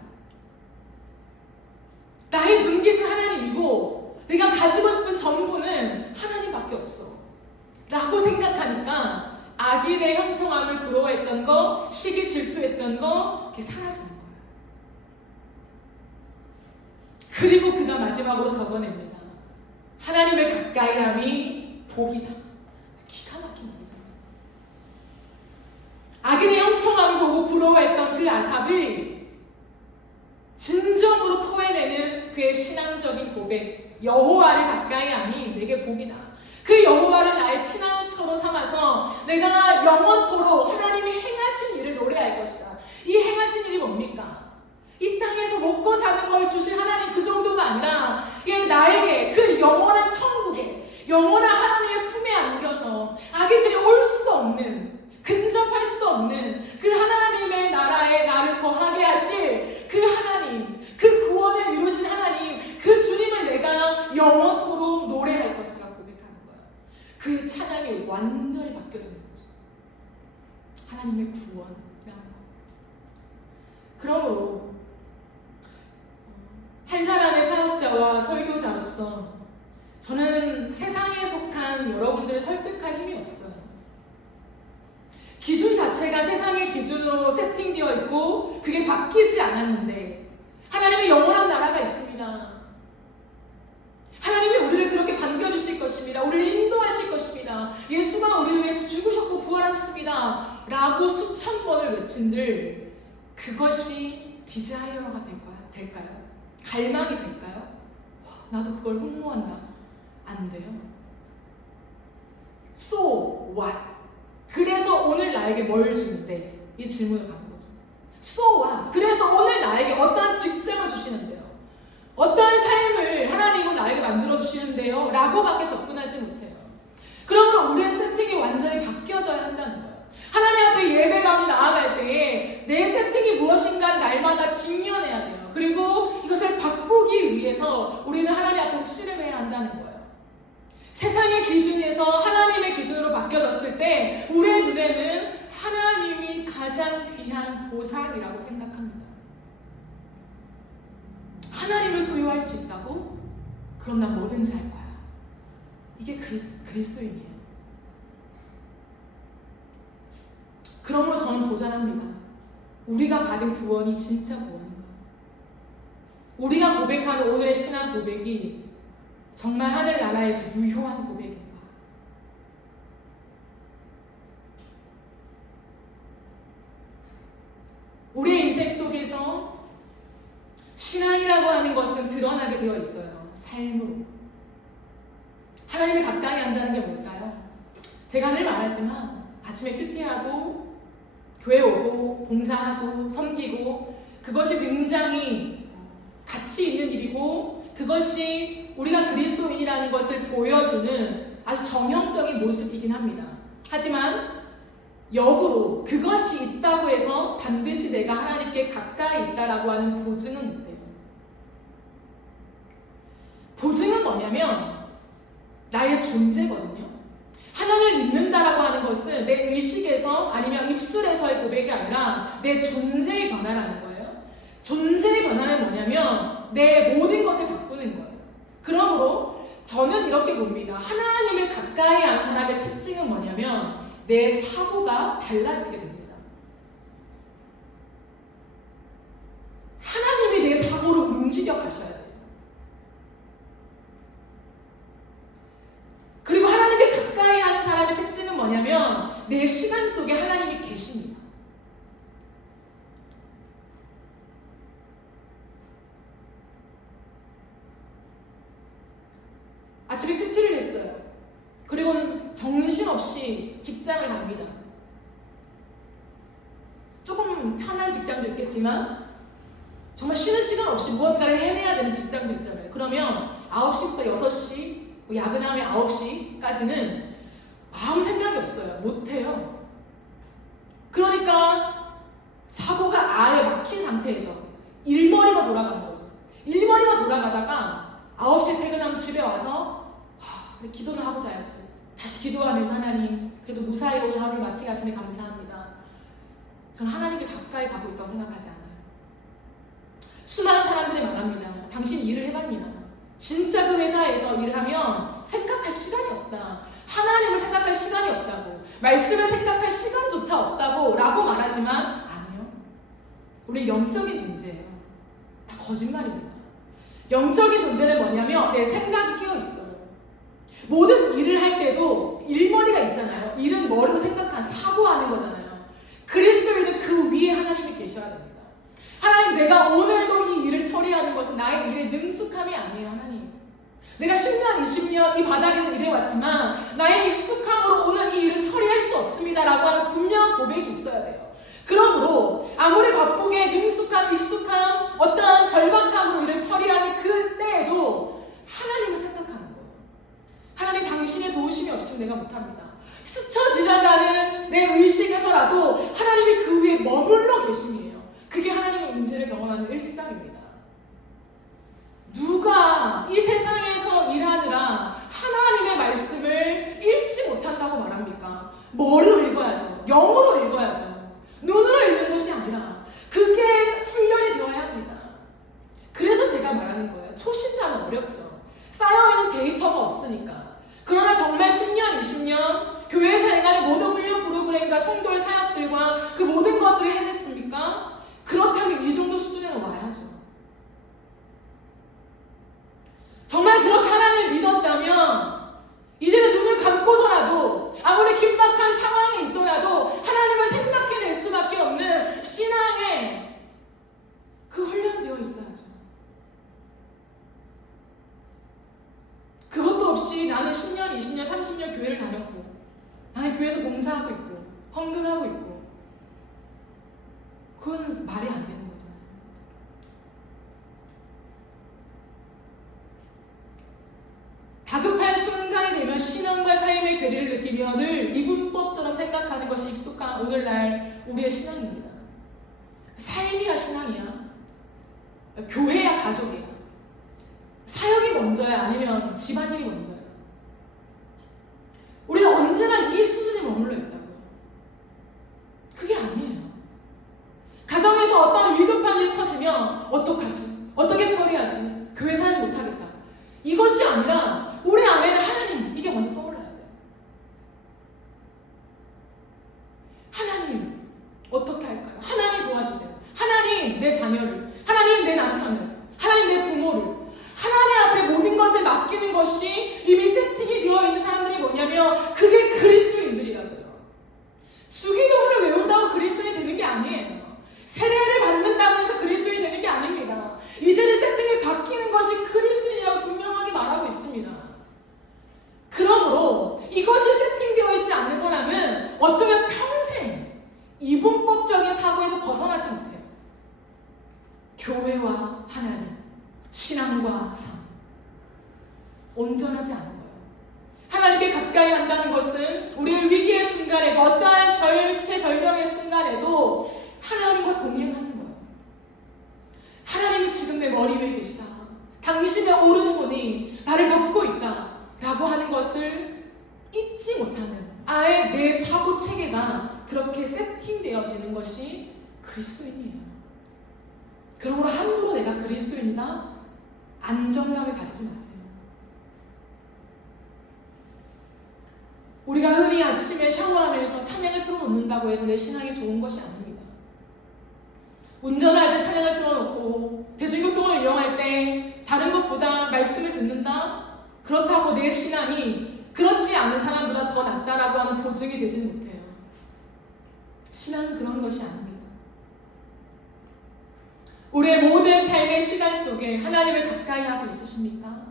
나의 분깃은 하나님이고 내가 가지고 싶은 전부는 하나님밖에 없어 라고 생각하니까 악인의 형통함을 부러워했던 거, 시기 질투했던 거 이렇게 사라지는 거예요. 그리고 그가 마지막으로 적어냅니다. 하나님을 가까이 함이 복이다. 기가 막힌 말이잖아요. 악인의 형통함을 보고 부러워했던 그 아삽이 진정으로 토해내는 그의 신앙적인 고백, 여호와를 가까이 함이 내게 복이다. 그 여호와를 나의 피난처로 삼아서 내가 영원토록 하나님이 행하신 일을 노래할 것이다. 이 행하신 일이 뭡니까? 이 땅에서 먹고 사는 걸 주신 하나님 그 정도가 아니라 나에게 그 영원한 천국에, 영원한 하나님의 품에 안겨서 악인들이 올 수도 없는, 근접할 수도 없는 그 하나님의 나라에 나를 거하게 하실 그 하나님, 그 구원을 이루신 하나님, 그 주님을 내가 영원토록 노래할 것이라 고백하는 거예요. 그의 찬양이 완전히 바뀌어지는 거죠. 하나님의 구원이라는 거. 그러므로 한 사람의 사역자와 설교자로서 저는 세상에 속한 여러분들을 설득할 힘이 없어요. 기준 자체가 세상의 기준으로 세팅되어 있고 그게 바뀌지 않았는데 하나님의 영원한 나라가 있습니다. 하나님이 우리를 그렇게 반겨주실 것입니다. 우리를 인도하실 것입니다. 예수가 우리를 위해 죽으셨고 부활하셨습니다. 라고 수천 번을 외친들 그것이 디자이어가 될까요? 갈망이 될까요? 나도 그걸 흠모한다. 안 돼요. So what? 그래서 오늘 나에게 뭘 주는데? 이 질문을 받는 거죠. So what? 그래서 오늘 나에게 어떠한 직장을 주시는데요? 어떠한 삶을 하나님은 나에게 만들어주시는데요? 라고밖에 접근하지 못해요. 그러므로 우리의 세팅이 완전히 바뀌어져야 한다는 거예요. 하나님 앞에 예배 가운데 나아갈 때에 내 세팅이 무엇인가 날마다 직면해야 돼요. 그리고 이것을 바꾸기 위해서 우리는 하나님 앞에서 씨름해야 한다는 거예요. 세상의 기준에서 하나님의 기준으로 바뀌어졌을 때 우리의 눈에는 하나님이 가장 귀한 보상이라고 생각합니다. 하나님을 소유할 수 있다고? 그럼 난 뭐든지 할 거야. 이게 그리스도인이에요. 그러므로 저는 도전합니다. 우리가 받은 구원이 진짜 구원인가? 우리가 고백하는 오늘의 신앙 고백이 정말 하늘나라에서 유효한 고백인가? 우리의 인생 속에서 신앙이라고 하는 것은 드러나게 되어 있어요. 삶으로. 하나님을 가까이 한다는 게 뭘까요? 제가 늘 말하지만 아침에 큐티하고 교회 오고 봉사하고 섬기고 그것이 굉장히 가치 있는 일이고 그것이 우리가 그리스도인이라는 것을 보여주는 아주 정형적인 모습이긴 합니다. 하지만 역으로 그것이 있다고 해서 반드시 내가 하나님께 가까이 있다라고 하는 보증은 못해요. 보증은 뭐냐면 나의 존재거든요. 하나님을 믿는다라고 하는 것은 내 의식에서 아니면 입술에서의 고백이 아니라 내 존재의 변화라는 거예요. 존재의 변화는 뭐냐면 내 모든 것을 바꾸는 거예요. 그러므로 저는 이렇게 봅니다. 하나님을 가까이 하는 사람의 특징은 뭐냐면 내 사고가 달라지게 됩니다. 하나님이 내 사고를 움직여 가셔야 돼요. 그리고 하나님께 가까이 하는 사람의 특징은 뭐냐면 내 시간 속에 하나님이 계십니다. 아침에 큐티를 했어요. 그리고 정신없이 직장을 갑니다. 조금 편한 직장도 있겠지만 정말 쉬는 시간 없이 무언가를 해내야 되는 직장도 있잖아요. 그러면 9시부터 6시, 야근하면 9시까지는 아무 생각이 없어요. 못해요. 그러니까 사고가 아예 막힌 상태에서 일머리가 돌아가는 거죠. 일머리가 돌아가다가 9시에 퇴근하면 집에 와서 기도는 하고 자야지. 다시 기도하면서 하나님 그래도 무사히 오늘 하루를 마치게 하시니 감사합니다. 저는 하나님께 가까이 가고 있다고 생각하지 않아요. 수많은 사람들이 말합니다. 당신 일을 해봤냐? 진짜 그 회사에서 일을 하면 생각할 시간이 없다. 하나님을 생각할 시간이 없다고. 말씀을 생각할 시간조차 없다고 라고 말하지만 아니요. 우리 영적인 존재예요. 다 거짓말입니다. 영적인 존재는 뭐냐면 내 생각이 깨어있어요. 모든 일을 할 때도 일머리가 있잖아요. 일은 머리로 생각한 사고하는 거잖아요. 그리스도인은 그 위에 하나님이 계셔야 됩니다. 하나님 내가 오늘도 이 일을 처리하는 것은 나의 일의 능숙함이 아니에요. 하나님 내가 10년 20년 이 바닥에서 일해왔지만 나의 익숙함으로 오늘 이 일을 처리할 수 없습니다 라고 하는 분명한 고백이 있어야 돼요. 그러므로 아무리 바쁘게 능숙함 익숙함 어떠한 절박함으로 일을 처리하는 그때에도 하나님을 생각하는 거예요. 하나님 당신의 도우심이 없으면 내가 못합니다. 스쳐 지나가는 내 의식에서라도 하나님이 그 위에 머물러 계심이에요. 그게 하나님의 임재를 경험하는 일상입니다. 누가 이 세상에서 일하느라 하나님의 말씀을 읽지 못한다고 말합니까? 머리로 읽어야죠. 영어로 읽어야죠. 눈으로 읽는 것이 아니라 그게 훈련이 되어야 합니다. 그래서 제가 말하는 거예요. 초신자는 어렵죠. 쌓여있는 데이터가 없으니까. 그러나 정말 10년, 20년 교회 생활의 모든 훈련 프로그램과 성도의 사역들과 속한 오늘날 우리의 신앙입니다. 삶이야 신앙이야, 교회야 가족이야, 사역이 먼저야 아니면 집안일이 먼저야. 우리는 언제나 이 수준에 머물러 있다고요. 그게 아니에요. 가정에서 어떤 위급한 일이 터지면 어떡하지? 어떻게 처리하지? 교회 사역 못하겠다. 이것이 아니라 우리 안에는 하나님, 이게 먼저 떠올라야 돼요. 하나님 어떻게 할까요? 하나님 도와주세요. 하나님 내 자녀를, 하나님 내 남편을, 하나님 내 부모를, 하나님 앞에 모든 것을 맡기는 것이 이미 세팅이 되어 있는 사람들이 뭐냐면 그게 그리스도인들이라고요. 주기도문을 외운다고 그리스도인이 되는 게 아니에요. 세례를 받는다고 해서 그리스도인이 되는 게 아닙니다. 이제는 세팅이 바뀌는 것이 그리스도인이라고 분명하게 말하고 있습니다. 그러므로 이것이 세팅되어 있지 않는 사람은 어쩌면 평생 이분법적인 사고에서 벗어나지 못해요. 교회와 하나님, 신앙과 삶, 온전하지 않은 거예요. 하나님께 가까이 한다는 것은 우리의 위기의 순간에도, 어떠한 절체절명의 순간에도 하나님과 동행하는 거예요. 하나님이 지금 내 머리 위에 계시다, 당신의 오른손이 나를 덮고 있다 라고 하는 것을 잊지 못하는, 아예 내 사고 체계가 그렇게 세팅되어지는 것이 그리스도인이에요. 그러므로 함부로 내가 그리스도인이다 안정감을 가지지 마세요. 우리가 흔히 아침에 샤워하면서 찬양을 틀어놓는다고 해서 내 신앙이 좋은 것이 아닙니다. 운전할 때 찬양을 틀어놓고 대중교통을 이용할 때 다른 것보다 말씀을 듣는다? 그렇다고 내 신앙이 그렇지 않은 사람보다 더 낫다라고 하는 보증이 되지는 못해요. 신앙은 그런 것이 아닙니다. 우리의 모든 삶의 시간 속에 하나님을 가까이 하고 있으십니까?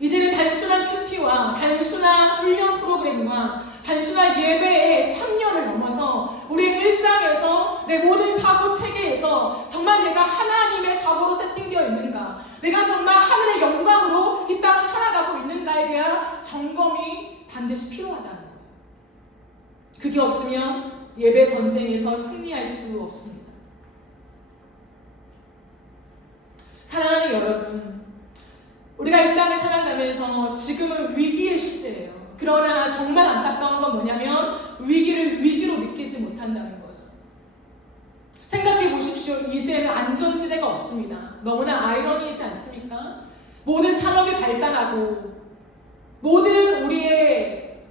이제는 단순한 큐티와 단순한 훈련 프로그램과 단순한 예배의 참여를 넘어서 우리의 일상에서 내 모든 사고 체계에서 정말 내가 하나님의 사고로 세팅되어 있는가, 내가 정말 하늘의 영광으로 이 땅을 살아가고 있는가에 대한 점검이 반드시 필요하다는 거예요. 그게 없으면 예배 전쟁에서 승리할 수 없습니다. 사랑하는 여러분, 우리가 이 땅을 살아가면서 지금은 위기의 시대예요. 그러나 정말 안타까운 건 뭐냐면 위기를 위기로 느끼지 못한다는 거예요. 생각해 보십시오. 이제는 안전지대가 없습니다. 너무나 아이러니이지 않습니까? 모든 산업이 발달하고 모든 우리의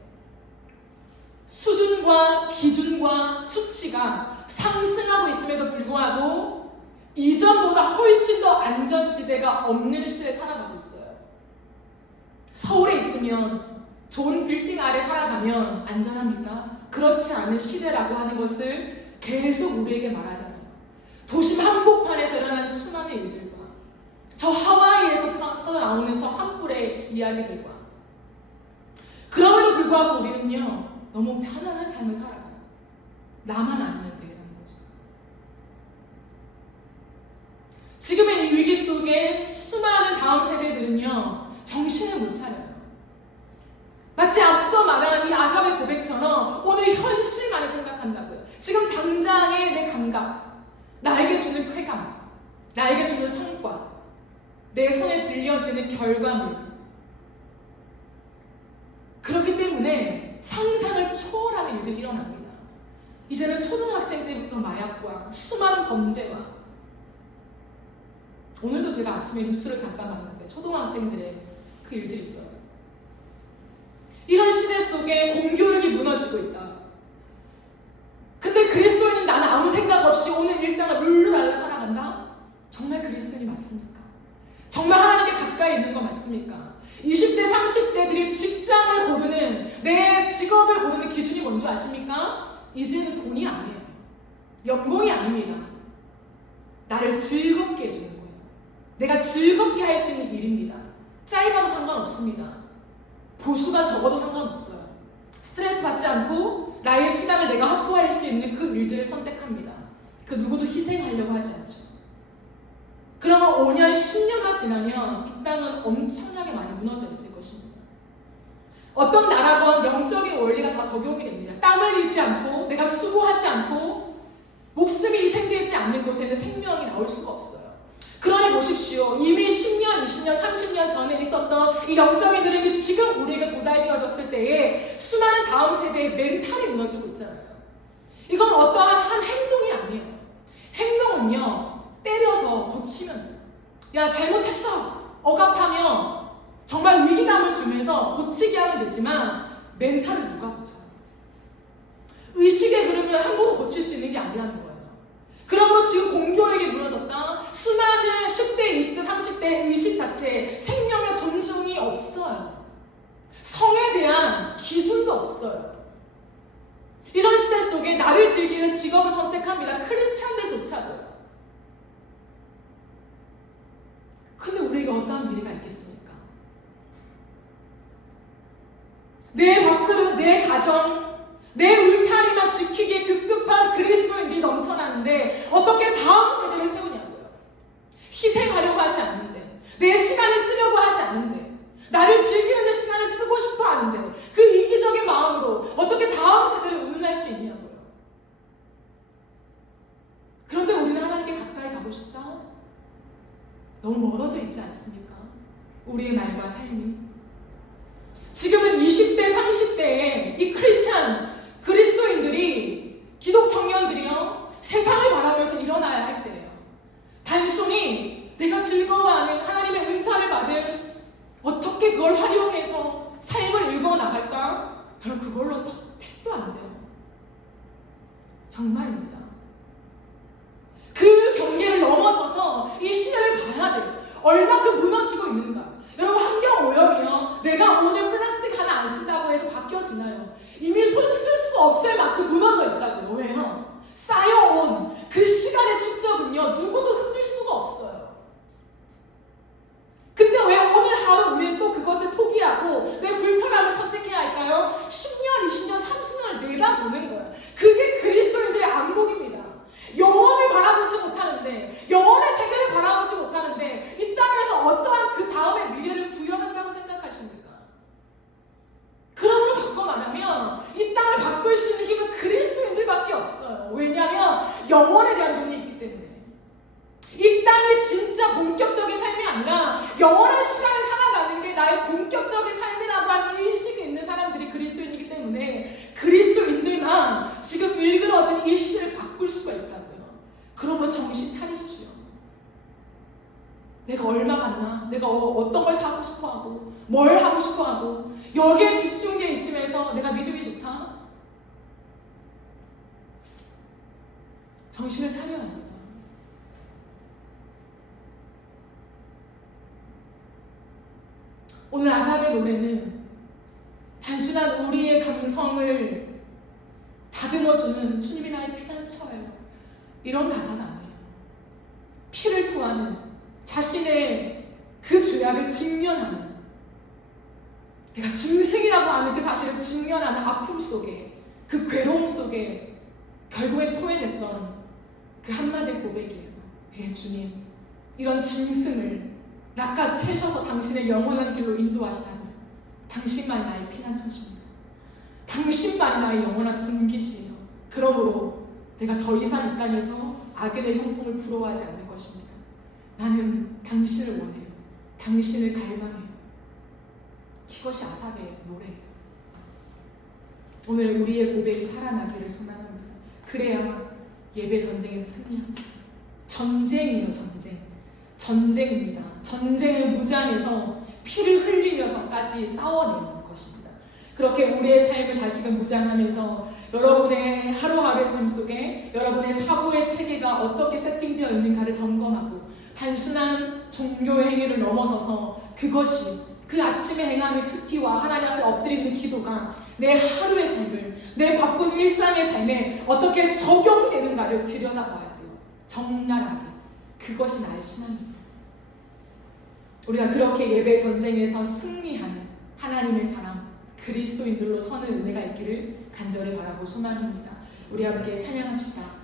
수준과 기준과 수치가 상승하고 있음에도 불구하고 이전보다 훨씬 더 안전지대가 없는 시대에 살아가고 있어요. 서울에 있으면 좋은 빌딩 아래 살아가면 안전합니까? 그렇지 않은 시대라고 하는 것을 계속 우리에게 말하잖아요. 도심 한복판에서 일어나는 수많은 일들과 저 하와이에서 터나오는 산불의 이야기들과, 그럼에도 불구하고 우리는요 너무 편안한 삶을 살아가요. 나만 아니면 되는 거죠. 지금의 이 위기 속에 수많은 다음 세대들은요 정신을 못 차려요. 마치 앞서 말한 이 아삽의 고백처럼 오늘 현실만을 생각한다고요. 지금 당장의 내 감각, 나에게 주는 쾌감, 나에게 주는 성과, 내 손에 들려지는 결과물, 그렇기 때문에 상상을 초월하는 일들이 일어납니다. 이제는 초등학생 때부터 마약과 수많은 범죄와, 오늘도 제가 아침에 뉴스를 잠깐 봤는데 초등학생들의 그 일들이 있더라고요. 이런 시대 속에 공교육이 무너지고 있다. 근데 그리스도인은 나는 아무 생각 없이 오늘 일상을 룰루랄라 살아간다? 정말 그리스도인이 맞습니까? 정말 하나님께 가까이 있는 거 맞습니까? 20대, 30대들이 직장을 고르는, 내 직업을 고르는 기준이 뭔지 아십니까? 이제는 돈이 아니에요. 연봉이 아닙니다. 나를 즐겁게 해주는 거예요. 내가 즐겁게 할 수 있는 일입니다. 짧아도 상관없습니다. 보수가 적어도 상관없어요. 스트레스 받지 않고 나의 시간을 내가 확보할 수 있는 그 일들을 선택합니다. 그 누구도 희생하려고 하지 않죠. 그러면 5년, 10년만 지나면 이 땅은 엄청나게 많이 무너져 있을 것입니다. 어떤 나라건 영적인 원리가 다 적용이 됩니다. 땀 흘리지 않고 내가 수고하지 않고 목숨이 희생되지 않는 곳에는 생명이 나올 수가 없어요. 그러니 보십시오. 이미 10년, 20년, 30년 전에 있었던 이 영적인 흐름이 지금 우리에게 도달되어졌을 때에 수많은 다음 세대의 멘탈이 무너지고 있잖아요. 이건 어떠한 한 행동이 아니에요. 행동은요, 때려서 고치면 돼요. 야, 잘못했어! 억압하며 정말 위기감을 주면서 고치게 하면 되지만 멘탈을 누가 고쳐요? 의식의 흐름을 함부로 고칠 수 있는 게 아니라는 거예요. 그러므로 지금 공교에게 무너졌다. 수많은 10대, 20대, 30대 의식 자체에 생명의 존중이 없어요. 성에 대한 기술도 없어요. 이런 시대 속에 나를 즐기는 직업을 선택합니다. 크리스찬들조차도. 근데 우리에게 어떠한 미래가 있겠습니까? 내 밥그릇, 내 가정, 내 울타리만 지키기에 급급한 그리스도인들이 넘쳐나는데 어떻게 다음 세대를 세우냐고요. 희생하려고 하지 않는데, 내 시간을 쓰려고 하지 않는데, 나를 즐기는 데 시간을 쓰고 싶어 하는데 그 이기적인 마음으로 어떻게 다음 세대를 운운할 수 있냐고요. 그런데 우리는 하나님께 가까이 가고 싶다? 너무 멀어져 있지 않습니까? 우리의 말과 삶이. 지금은 20대, 30대에 이 크리스찬 그리스도인들이, 기독 청년들이요, 세상을 바라보면서 일어나야 할 때예요. 단순히 내가 즐거워하는 하나님의 은사를 받은 어떻게 그걸 활용해서 삶을 읽어나갈까? 저는 그걸로 택도 안 돼요. 정말입니다. 그 경계를 넘어서서 이 시대를 봐야 돼요. 얼마큼 무너지고 있는가. 여러분, 환경 오염이요, 내가 오늘 플라스틱 하나 안 쓴다고 해서 바뀌어지나요? 이미 손 쓸 수 없을 만큼 무너져 있다고요. 왜요? 쌓여온 그 시간의 축적은요, 누구도 흔들 수가 없어요. 근데 왜 오늘 하루 우리는 또 그것을 포기하고 내 불편함을 선택해야 할까요? 10년, 20년, 30년을 내다보는 거예요. 그게 그리스도인들의 안목입니다. 영혼을 바라보지 못하는데, 영혼의 세계를 바라보지 못하는데 이 땅에서 어떠한 그 다음의 미래를 구현한다고 생각하십니까? 그러므로 바꿔 말하면 이 땅을 바꿀 수 있는 힘은 그리스도인들밖에 없어요. 왜냐하면 영혼에 대한 눈이 있기 때문에. 이 땅이 진짜 본격적인 삶이 아니라 영원한 시간을 살아가는 게 나의 본격적인 삶이라고 하는 의식이 있는 사람들이 그리스도인이기 때문에 그리스도인들만 지금 일그러진 이 시대를 바꿀 수가 있다고요. 그러므로 정신 차리십시오. 내가 얼마 받나? 내가 어떤 걸 사고 싶어하고 뭘 하고 싶어하고 여기에 집중되어 있으면서 내가 믿음이 좋다? 정신을 차려야 합니다. 오늘 아삽의 노래는 단순한 우리의 감성을 다듬어주는 주님이 나의 피난처예요, 이런 가사가 아니에요. 피를 토하는 자신의 그 죄악을 직면하는, 내가 짐승이라고 하는 그 사실을 직면하는 아픔 속에, 그 괴로움 속에 결국에 토해냈던 그 한마디 고백이에요. 주님, 이런 짐승을 낚아채셔서 당신의 영원한 길로 인도하시다니 당신만이 나의 피난처십니다. 당신만이 나의 영원한 분깃이에요. 그러므로 내가 더 이상 이 땅에서 악인의 형통을 부러워하지 않을 것입니다. 나는 당신을 원해요. 당신을 갈망해요. 이것이 아삽의 노래예요. 오늘 우리의 고백이 살아나기를 소망합니다. 그래야 예배 전쟁에서 승리합니다. 전쟁이에요, 전쟁. 전쟁입니다. 전쟁을 무장해서 피를 흘리면서까지 싸워내는 것입니다. 그렇게 우리의 삶을 다시금 무장하면서 여러분의 하루하루의 삶 속에 여러분의 사고의 체계가 어떻게 세팅되어 있는가를 점검하고 단순한 종교의 행위를 넘어서서 그것이 그 아침에 행하는 큐티와 하나님 앞에 엎드리는 기도가 내 하루의 삶을, 내 바쁜 일상의 삶에 어떻게 적용되는가를 들여다봐야 돼요. 적나라하게. 그것이 나의 신앙입니다. 우리가 그렇게 예배 전쟁에서 승리하는 하나님의 사람, 그리스도인들로 서는 은혜가 있기를 간절히 바라고 소망합니다. 우리 함께 찬양합시다.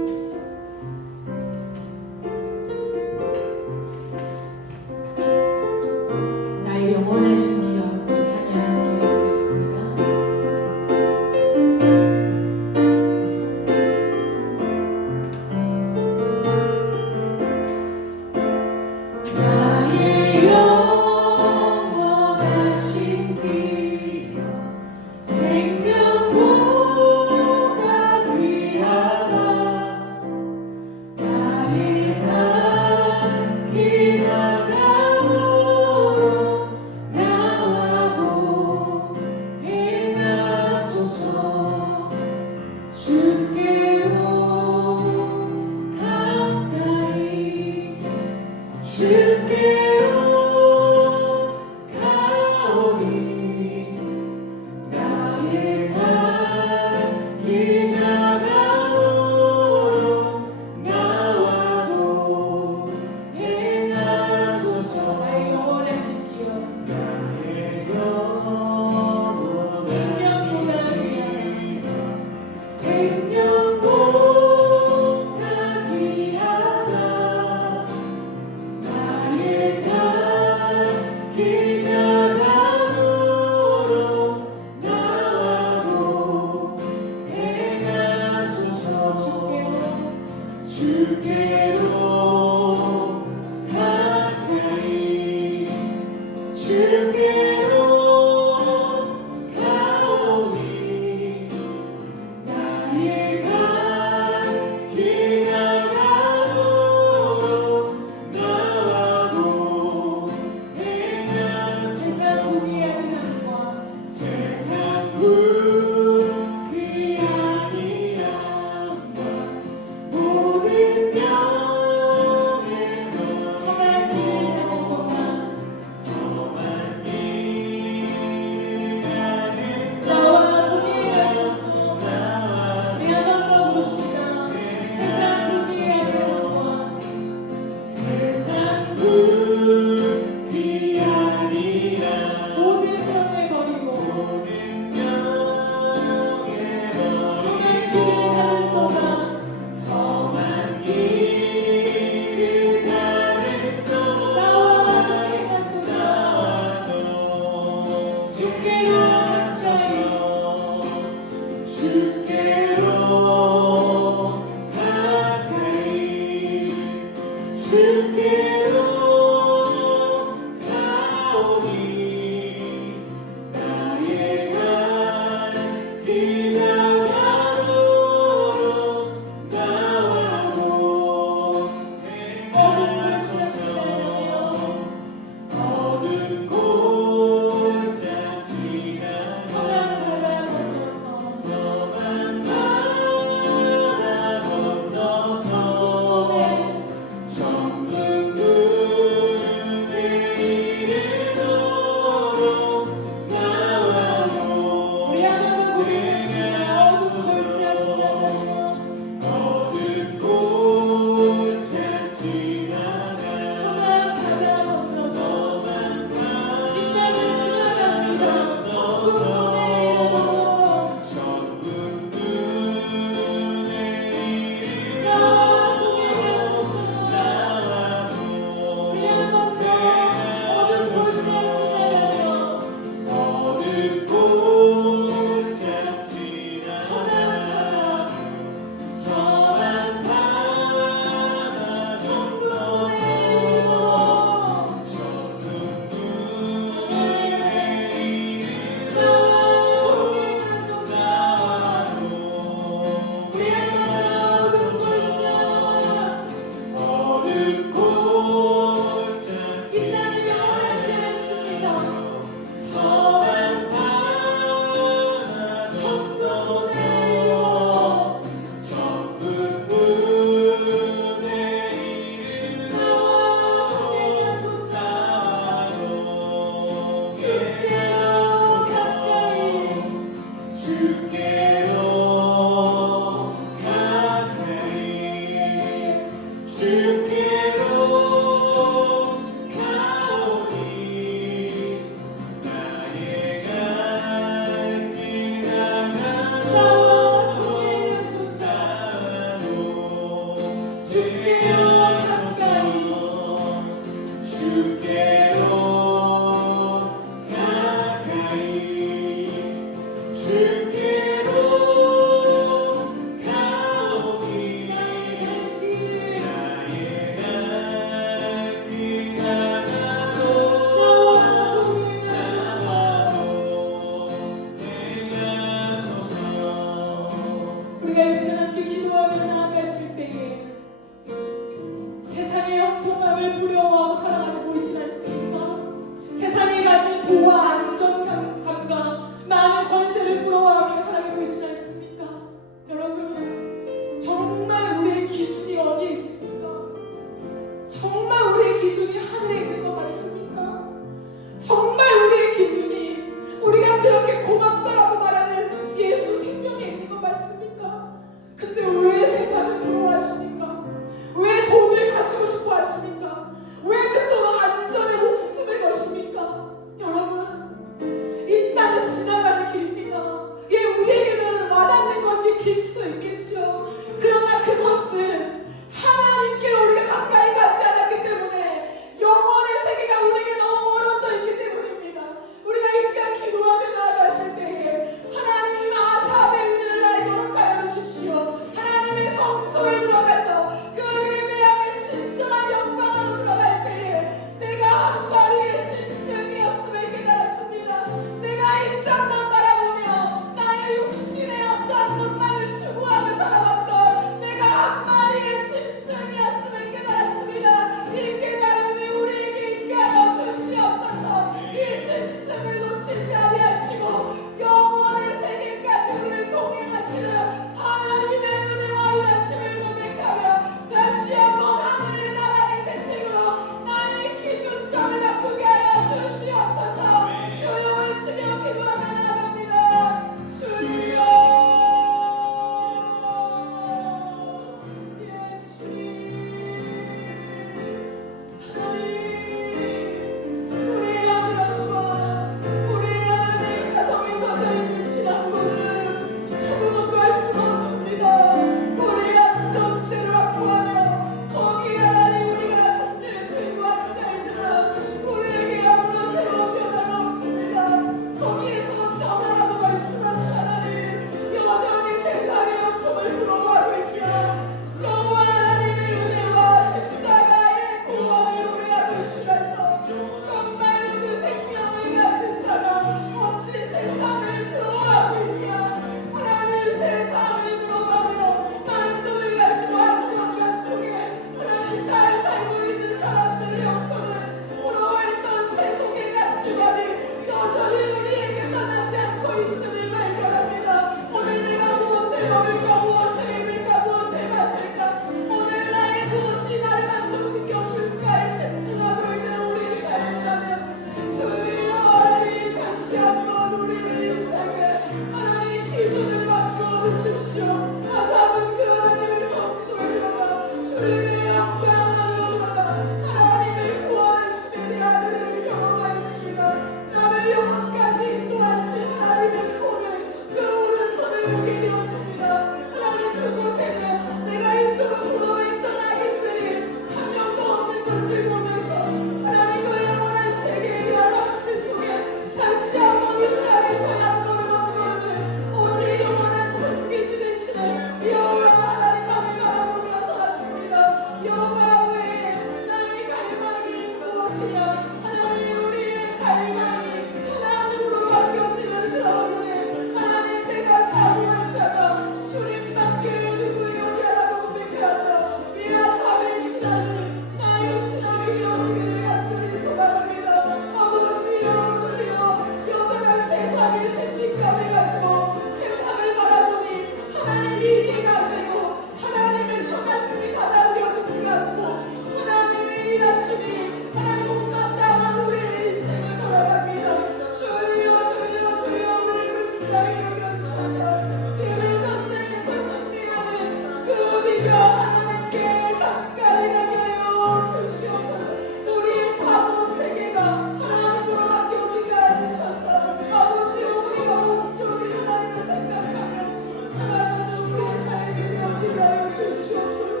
되게 해주셔서 예배 전쟁에서 승리하는 그 비결 하나님께 가까이 가게 하여 주시옵소서. 우리의 사고 체계가 하나님으로 바뀌어지게 해주셔서 아버지 우리가 온종일 하나님을 생각하며 살아가는 우리의 삶이 되어지게 하여 주시옵소서.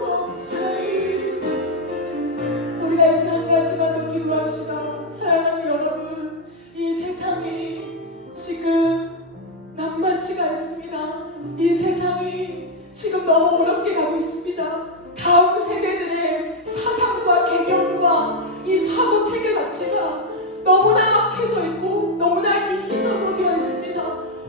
하나님, 우리가 이 시간까지만 기도합시다. 사랑하는 여러분, 이 세상이 지금 만만치가 않습니다. 이 세상이 지금 너무 어렵게 가고 있습니다. 다음 세대들의 사상과 개념과 이 사고 체계 자체가 너무나 약해져 있고 너무나 이기적으로 되어 있습니다.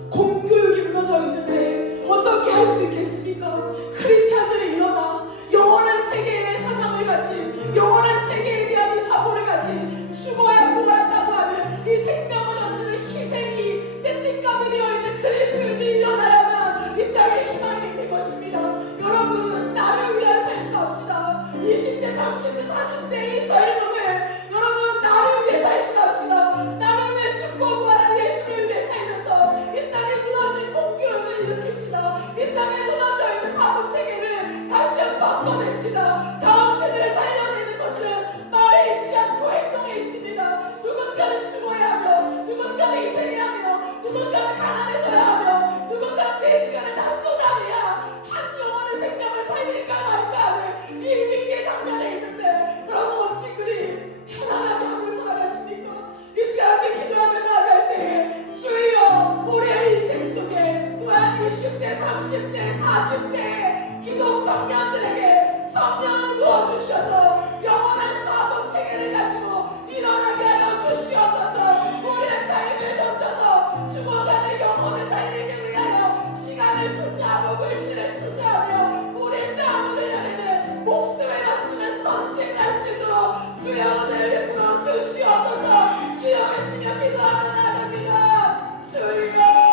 공교육이 무너져 있는데 어떻게 할 수 있겠습니까? 크리스찬들이 일어나 영원한 세계의 사상을 가진, 영원한 세계에 대한 이 사고를 가진, 죽어야 부활한다고 하는 이 생명을 던지는 희생이 세팅감이 되어 있는 그리스도인들이 일어나야만 이 땅에 희망이 있는 것입니다. 여러분, 나를 위하여 살지 맙시다. 20대, 30대, 40대의 젊음을 여러분 나를 위해 살지 맙시다. 나를 위해 죽고 부활한 예수를 위해 살면서 이 땅에 무너진 공교육을 일으킵시다. 이 땅에 무너져 있는 사고체계를 다시 한번 바꿔냅시다. 다음 세대를 살려내는 것은 말에 있지 않고 행동에 있습니다. 누군가는 죽어야 하며, 누군가는 희생해야 하며, 누군가는 가난해져야 하며, 누군가는 내 시간을 다 쏟아내야 한 영혼의 생명을 살릴까 말까 하는 이 위기의 당면에 있는데 여러분 어찌 그리 편안하게 하고 살아가십니까? 이 시간 함께 기도하며 나아갈 때에 주여 우리의 인생 속에 또한 20대, 30대, 40대 기독 청년들에게 성령을 부어주셔서 영원한 사고 체계를 가지고 일어나게 하여 주시옵소서. 우리의 삶을 던져서 죽어가는 영혼을 살리기 위하여 시간을 투자하고 물질을 투자하며 우리의 땀을 흘려내는 목숨을 바치는 전쟁을 할 수 있도록 주여 오늘 베풀어 주시옵소서. 주여 외치며 기도하며 나갑니다. 주여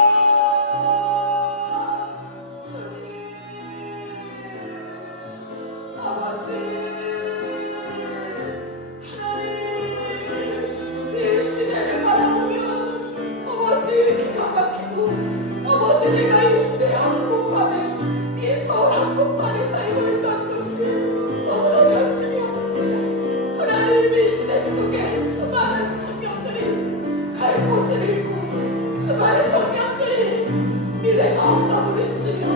내가 이 시대의 한복판에, 이 서울 한복판에 살고 있다는 것이 너무나 가슴이 아픕니다. 하나님, 이 시대 속에 수많은 청년들이 갈 곳을 잃고 수많은 청년들이 미래가 없어 부딪히며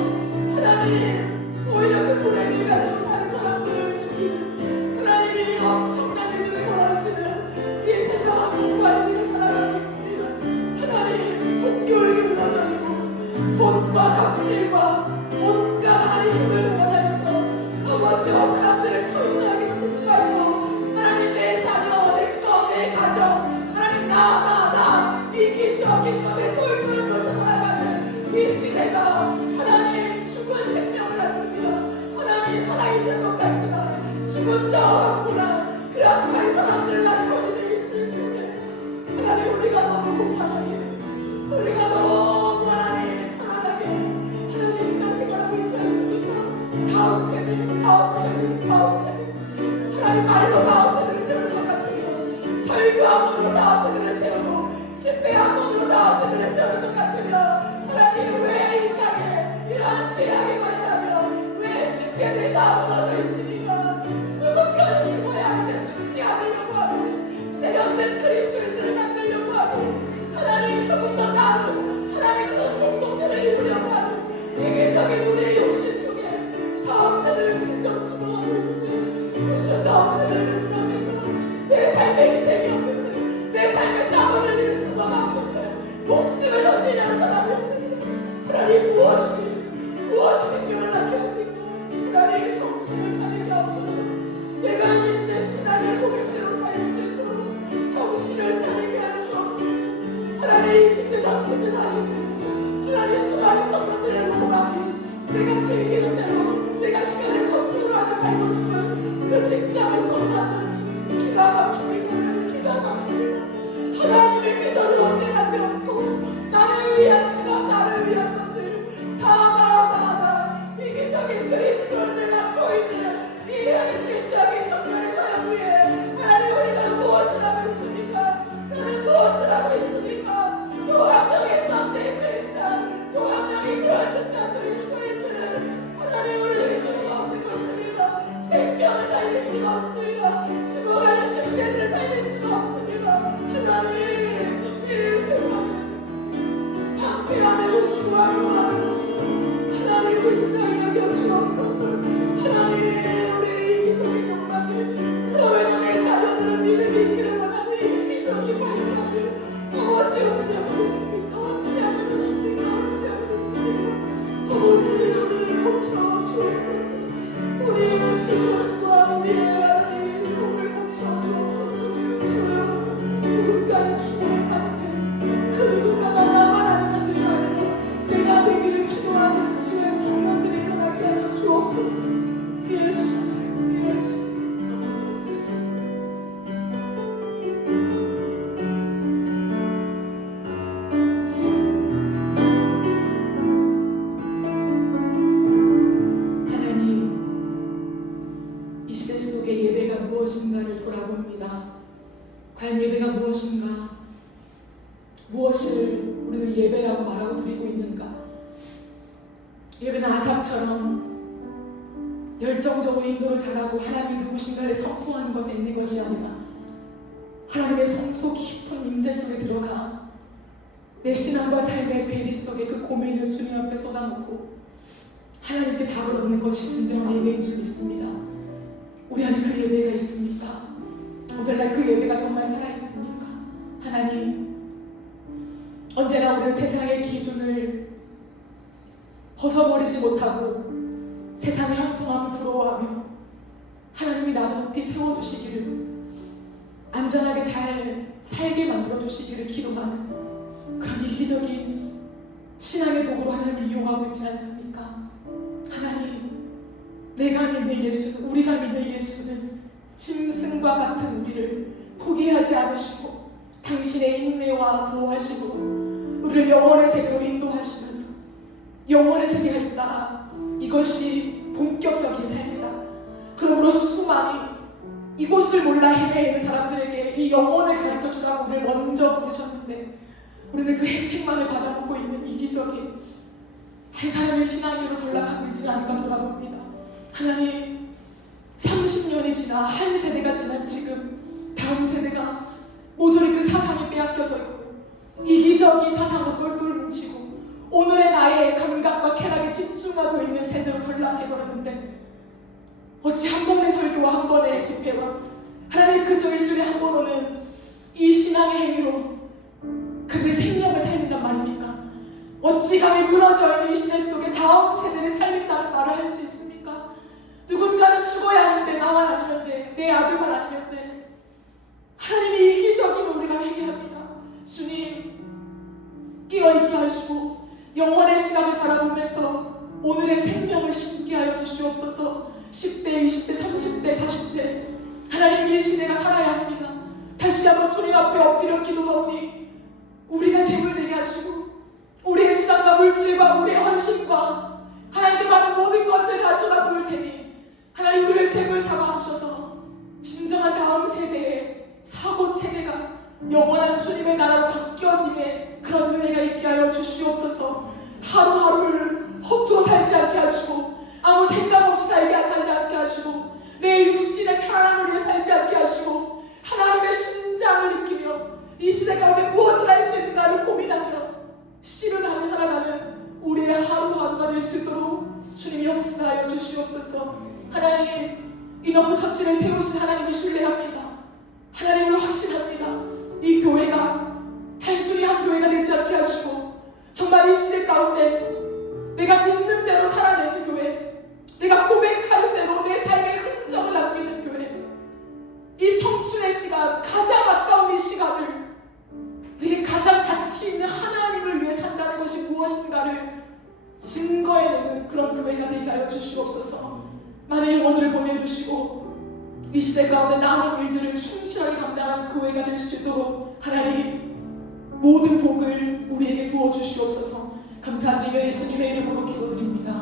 하나님 오히려 그 불행을 가지고 다른 사람들을 죽이는 하나님이 엄청난 일들을 벌하시는 이 세상 한복판에 우리가 살아가고 있습니다. 하나님, 공교육이 무너져 있고 돈과 갑질과 온갖 하나님 힘을 동원하여서 아버지와 사람들을 철저하게 짓밟고 하나님 내 자녀, 내 거, 내 가정 하나님 나 이기적인 것에 돌돌 멸쳐 살아가는 이 시대가 하나님 죽은 생명을 낳습니다. 하나님 살아있는 것 같지만 죽은 자와 같구나. 그 악한 사람들을 낳고 있는 이 시대 속에 하나님 우리가 너무 고상하게 우리가 너무 하나님 신앙생활하고 있지 않습니까? 다음 세대 하나님 말로 다음 세대를 세울 것 같으며 설교 한 번으로 다음 세대를 세우고 집회 한 번으로 다음 세대를 세울 것 같으며 하나님 왜 이 땅에 이러한 죄악이 만연하며 왜 쉽게 다 무너져 있습니까? 누군가는 죽어야 하는데 죽지 않으려고 하고 세련된 그리스도인들을 만들려고 하고 하나님 조금 더 나은 하나님 그런 공동체를 이루려고 하는 세계적인 우리의 욕심 속에 다음 세대를 진정 죽어가고 있는데 무슨 다음 세대를 의논합니까? 내 삶에 희생이 없는데 내 삶에 땀을 흘리는 수고가 없는데 목숨을 던지려는 사람이 없는데 하나님 무엇이 생명을 낳게 합니까? 하나님 정신을 차리게 하옵소서. 내가 믿는 신앙의 고백대로 살 수 있도록 정신을 차리게 하여 주옵소서. 하나님 20대, 30대, 40대 하나님 수많은 청년들의 로망이 내가 즐기는 대로 내가 시간을 컨트롤하며 살고 싶은 그 직장을 선호한다는 것이 기가 막힙니다. 기가 막힙니다. 하나님의 비전을 언제나 배웠고 나를 위한 시간, 나를 위한 것들 다 이기적인 그리스도인을 낳고 있는 이 현실적인 청년의 사역 위에 하나님 우리가 무엇을 하고 있습니까? 나는 무엇을 하고 있습니까? 또 한 명의 썸데이 크리스찬, 또 주옵소서. 하나님, 우리의 이기적인 욕망을, 그러면 내 자녀들은 믿음이 있기를 원하는 이기적인 발상을 아버지 어찌하면 좋습니까? 어찌하면 좋습니까? 어찌하면 좋습니까? 아버지, 우리를 고쳐 주옵소서. 우리의 비전과 우리의 하나님 꿈을 고쳐 주옵소서. 주여, 누군가는 죽어야 사는데 그 누군가가 나만 아니면 되가 아니라 내가 되기를 기도하는 주의 청년들이 일어나게 하여 주옵소서. 예수, 예수. 이 시대 속에 예배가 무엇인가를 돌아봅니다. 과연 예배가 무엇인가? 무엇을 우리는 예배라고 말하고 드리고 있는가? 예배는 아삽처럼 열정적으로 인도를 잘하고 하나님이 누구신가를 선포하는 것에 있는 것이 아니라 하나님의 성소 깊은 임재 속에 들어가 내 신앙과 삶의 괴리 속에 그 고민을 주님 앞에 쏟아놓고 하나님께 답을 얻는 것이 진정한 예배인 줄 믿습니다. 우리 안에 그 예배가 있습니까? 오늘날 그 예배가 정말 살아있습니까? 하나님, 언제나 우리는 세상의 기준을 벗어버리지 못하고 세상의 형통함을 부러워하며 하나님이 나 높이 세워주시기를, 안전하게 잘 살게 만들어주시기를 기도하는 그런 이기적인 신앙의 도구로 하나님을 이용하고 있지 않습니까? 하나님, 내가 믿는 예수, 우리가 믿는 예수는 짐승과 같은 우리를 포기하지 않으시고 당신의 인내와 보호하시고 우리를 영원의 세계로 인도하시면서 영원의 세계가 있다, 이것이 본격적인 삶이다. 그러므로 수많이 이곳을 몰라 헤매이는 사람들에게 이 영혼을 가르쳐주라고 우리를 먼저 부르셨는데 우리는 그 혜택만을 받아먹고 있는 이기적인 한 사람의 신앙으로 전락하고 있지 않을까 돌아봅니다. 하나님, 30년이 지나 한 세대가 지난 지금 다음 세대가 모조리 그 사상이 빼앗겨져 있고 이기적인 사상으로 똘똘 뭉치고 오늘의 나의 감각과 쾌락에 집중하고 있는 세대로 전락해버렸는데 어찌 한 번의 설교와 한 번의 집회와 하나님 그저 일주일에 한 번 오는 이 신앙의 행위로 그들의 생명을 살린단 말입니까? 어찌 감히 무너져 있는 이 시대 속에 다음 세대를 살린다는 말을 할 수 있습니까? 누군가는 죽어야 하는데 나만 아니면 돼, 내 아들만 아니면 돼. 하나님이 이기적이면 우리가 회개합니다. 주님, 깨어있게 하시고 영원의 시각을 바라보면서 오늘의 생명을 심게 하여 주시옵소서. 10대, 20대, 30대, 40대 하나님, 이 시대가 살아야 합니다. 다시 한번 주님 앞에 엎드려 기도하오니 우리가 재물되게 하시고 우리의 시간과 물질과 우리의 헌신과 하나님께 받은 모든 것을 다 쏟아부을 테니 하나님, 우리를 재물 삼아 주셔서 진정한 다음 세대의 사고 체계가 영원한 주님의 나라로 바뀌어짐의 그런 은혜가 있게 하여 주시옵소서. 하루하루를 허투루 살지 않게 하시고 아무 생각 없이 살지 않게 하시고 내 육신의 편안함을 위해 살지 않게 하시고 하나님의 심장을 느끼며 이 시대 가운데 무엇을 할 수 있는가를 고민하며 씨름하며 살아가는 우리의 하루하루가 될 수 있도록 주님이 역사하여 주시옵소서. 하나님, 이너프 처치를 세우신 하나님을 신뢰합니다. 하나님을 확신합니다. 이 교회가 단순히 한 교회가 되지 않게 하시고 정말 이 시대 가운데 내가 믿는 대로 살아내는 교회, 내가 고백하는 대로 내 삶의 흔적을 남기는 교회, 이 청춘의 시간, 가장 아까운 이 시간을 내게 가장 가치 있는 하나님을 위해 산다는 것이 무엇인가를 증거해내는 그런 교회가 되게 하여 주시옵소서. 많은 영혼들을 보내주시고 이 시대 가운데 남은 일들을 충실하게 감당하는 교회가 될 수 있도록 하나님, 모든 복을 우리에게 부어주시옵소서. 감사드리며 예수님의 이름으로 기도드립니다.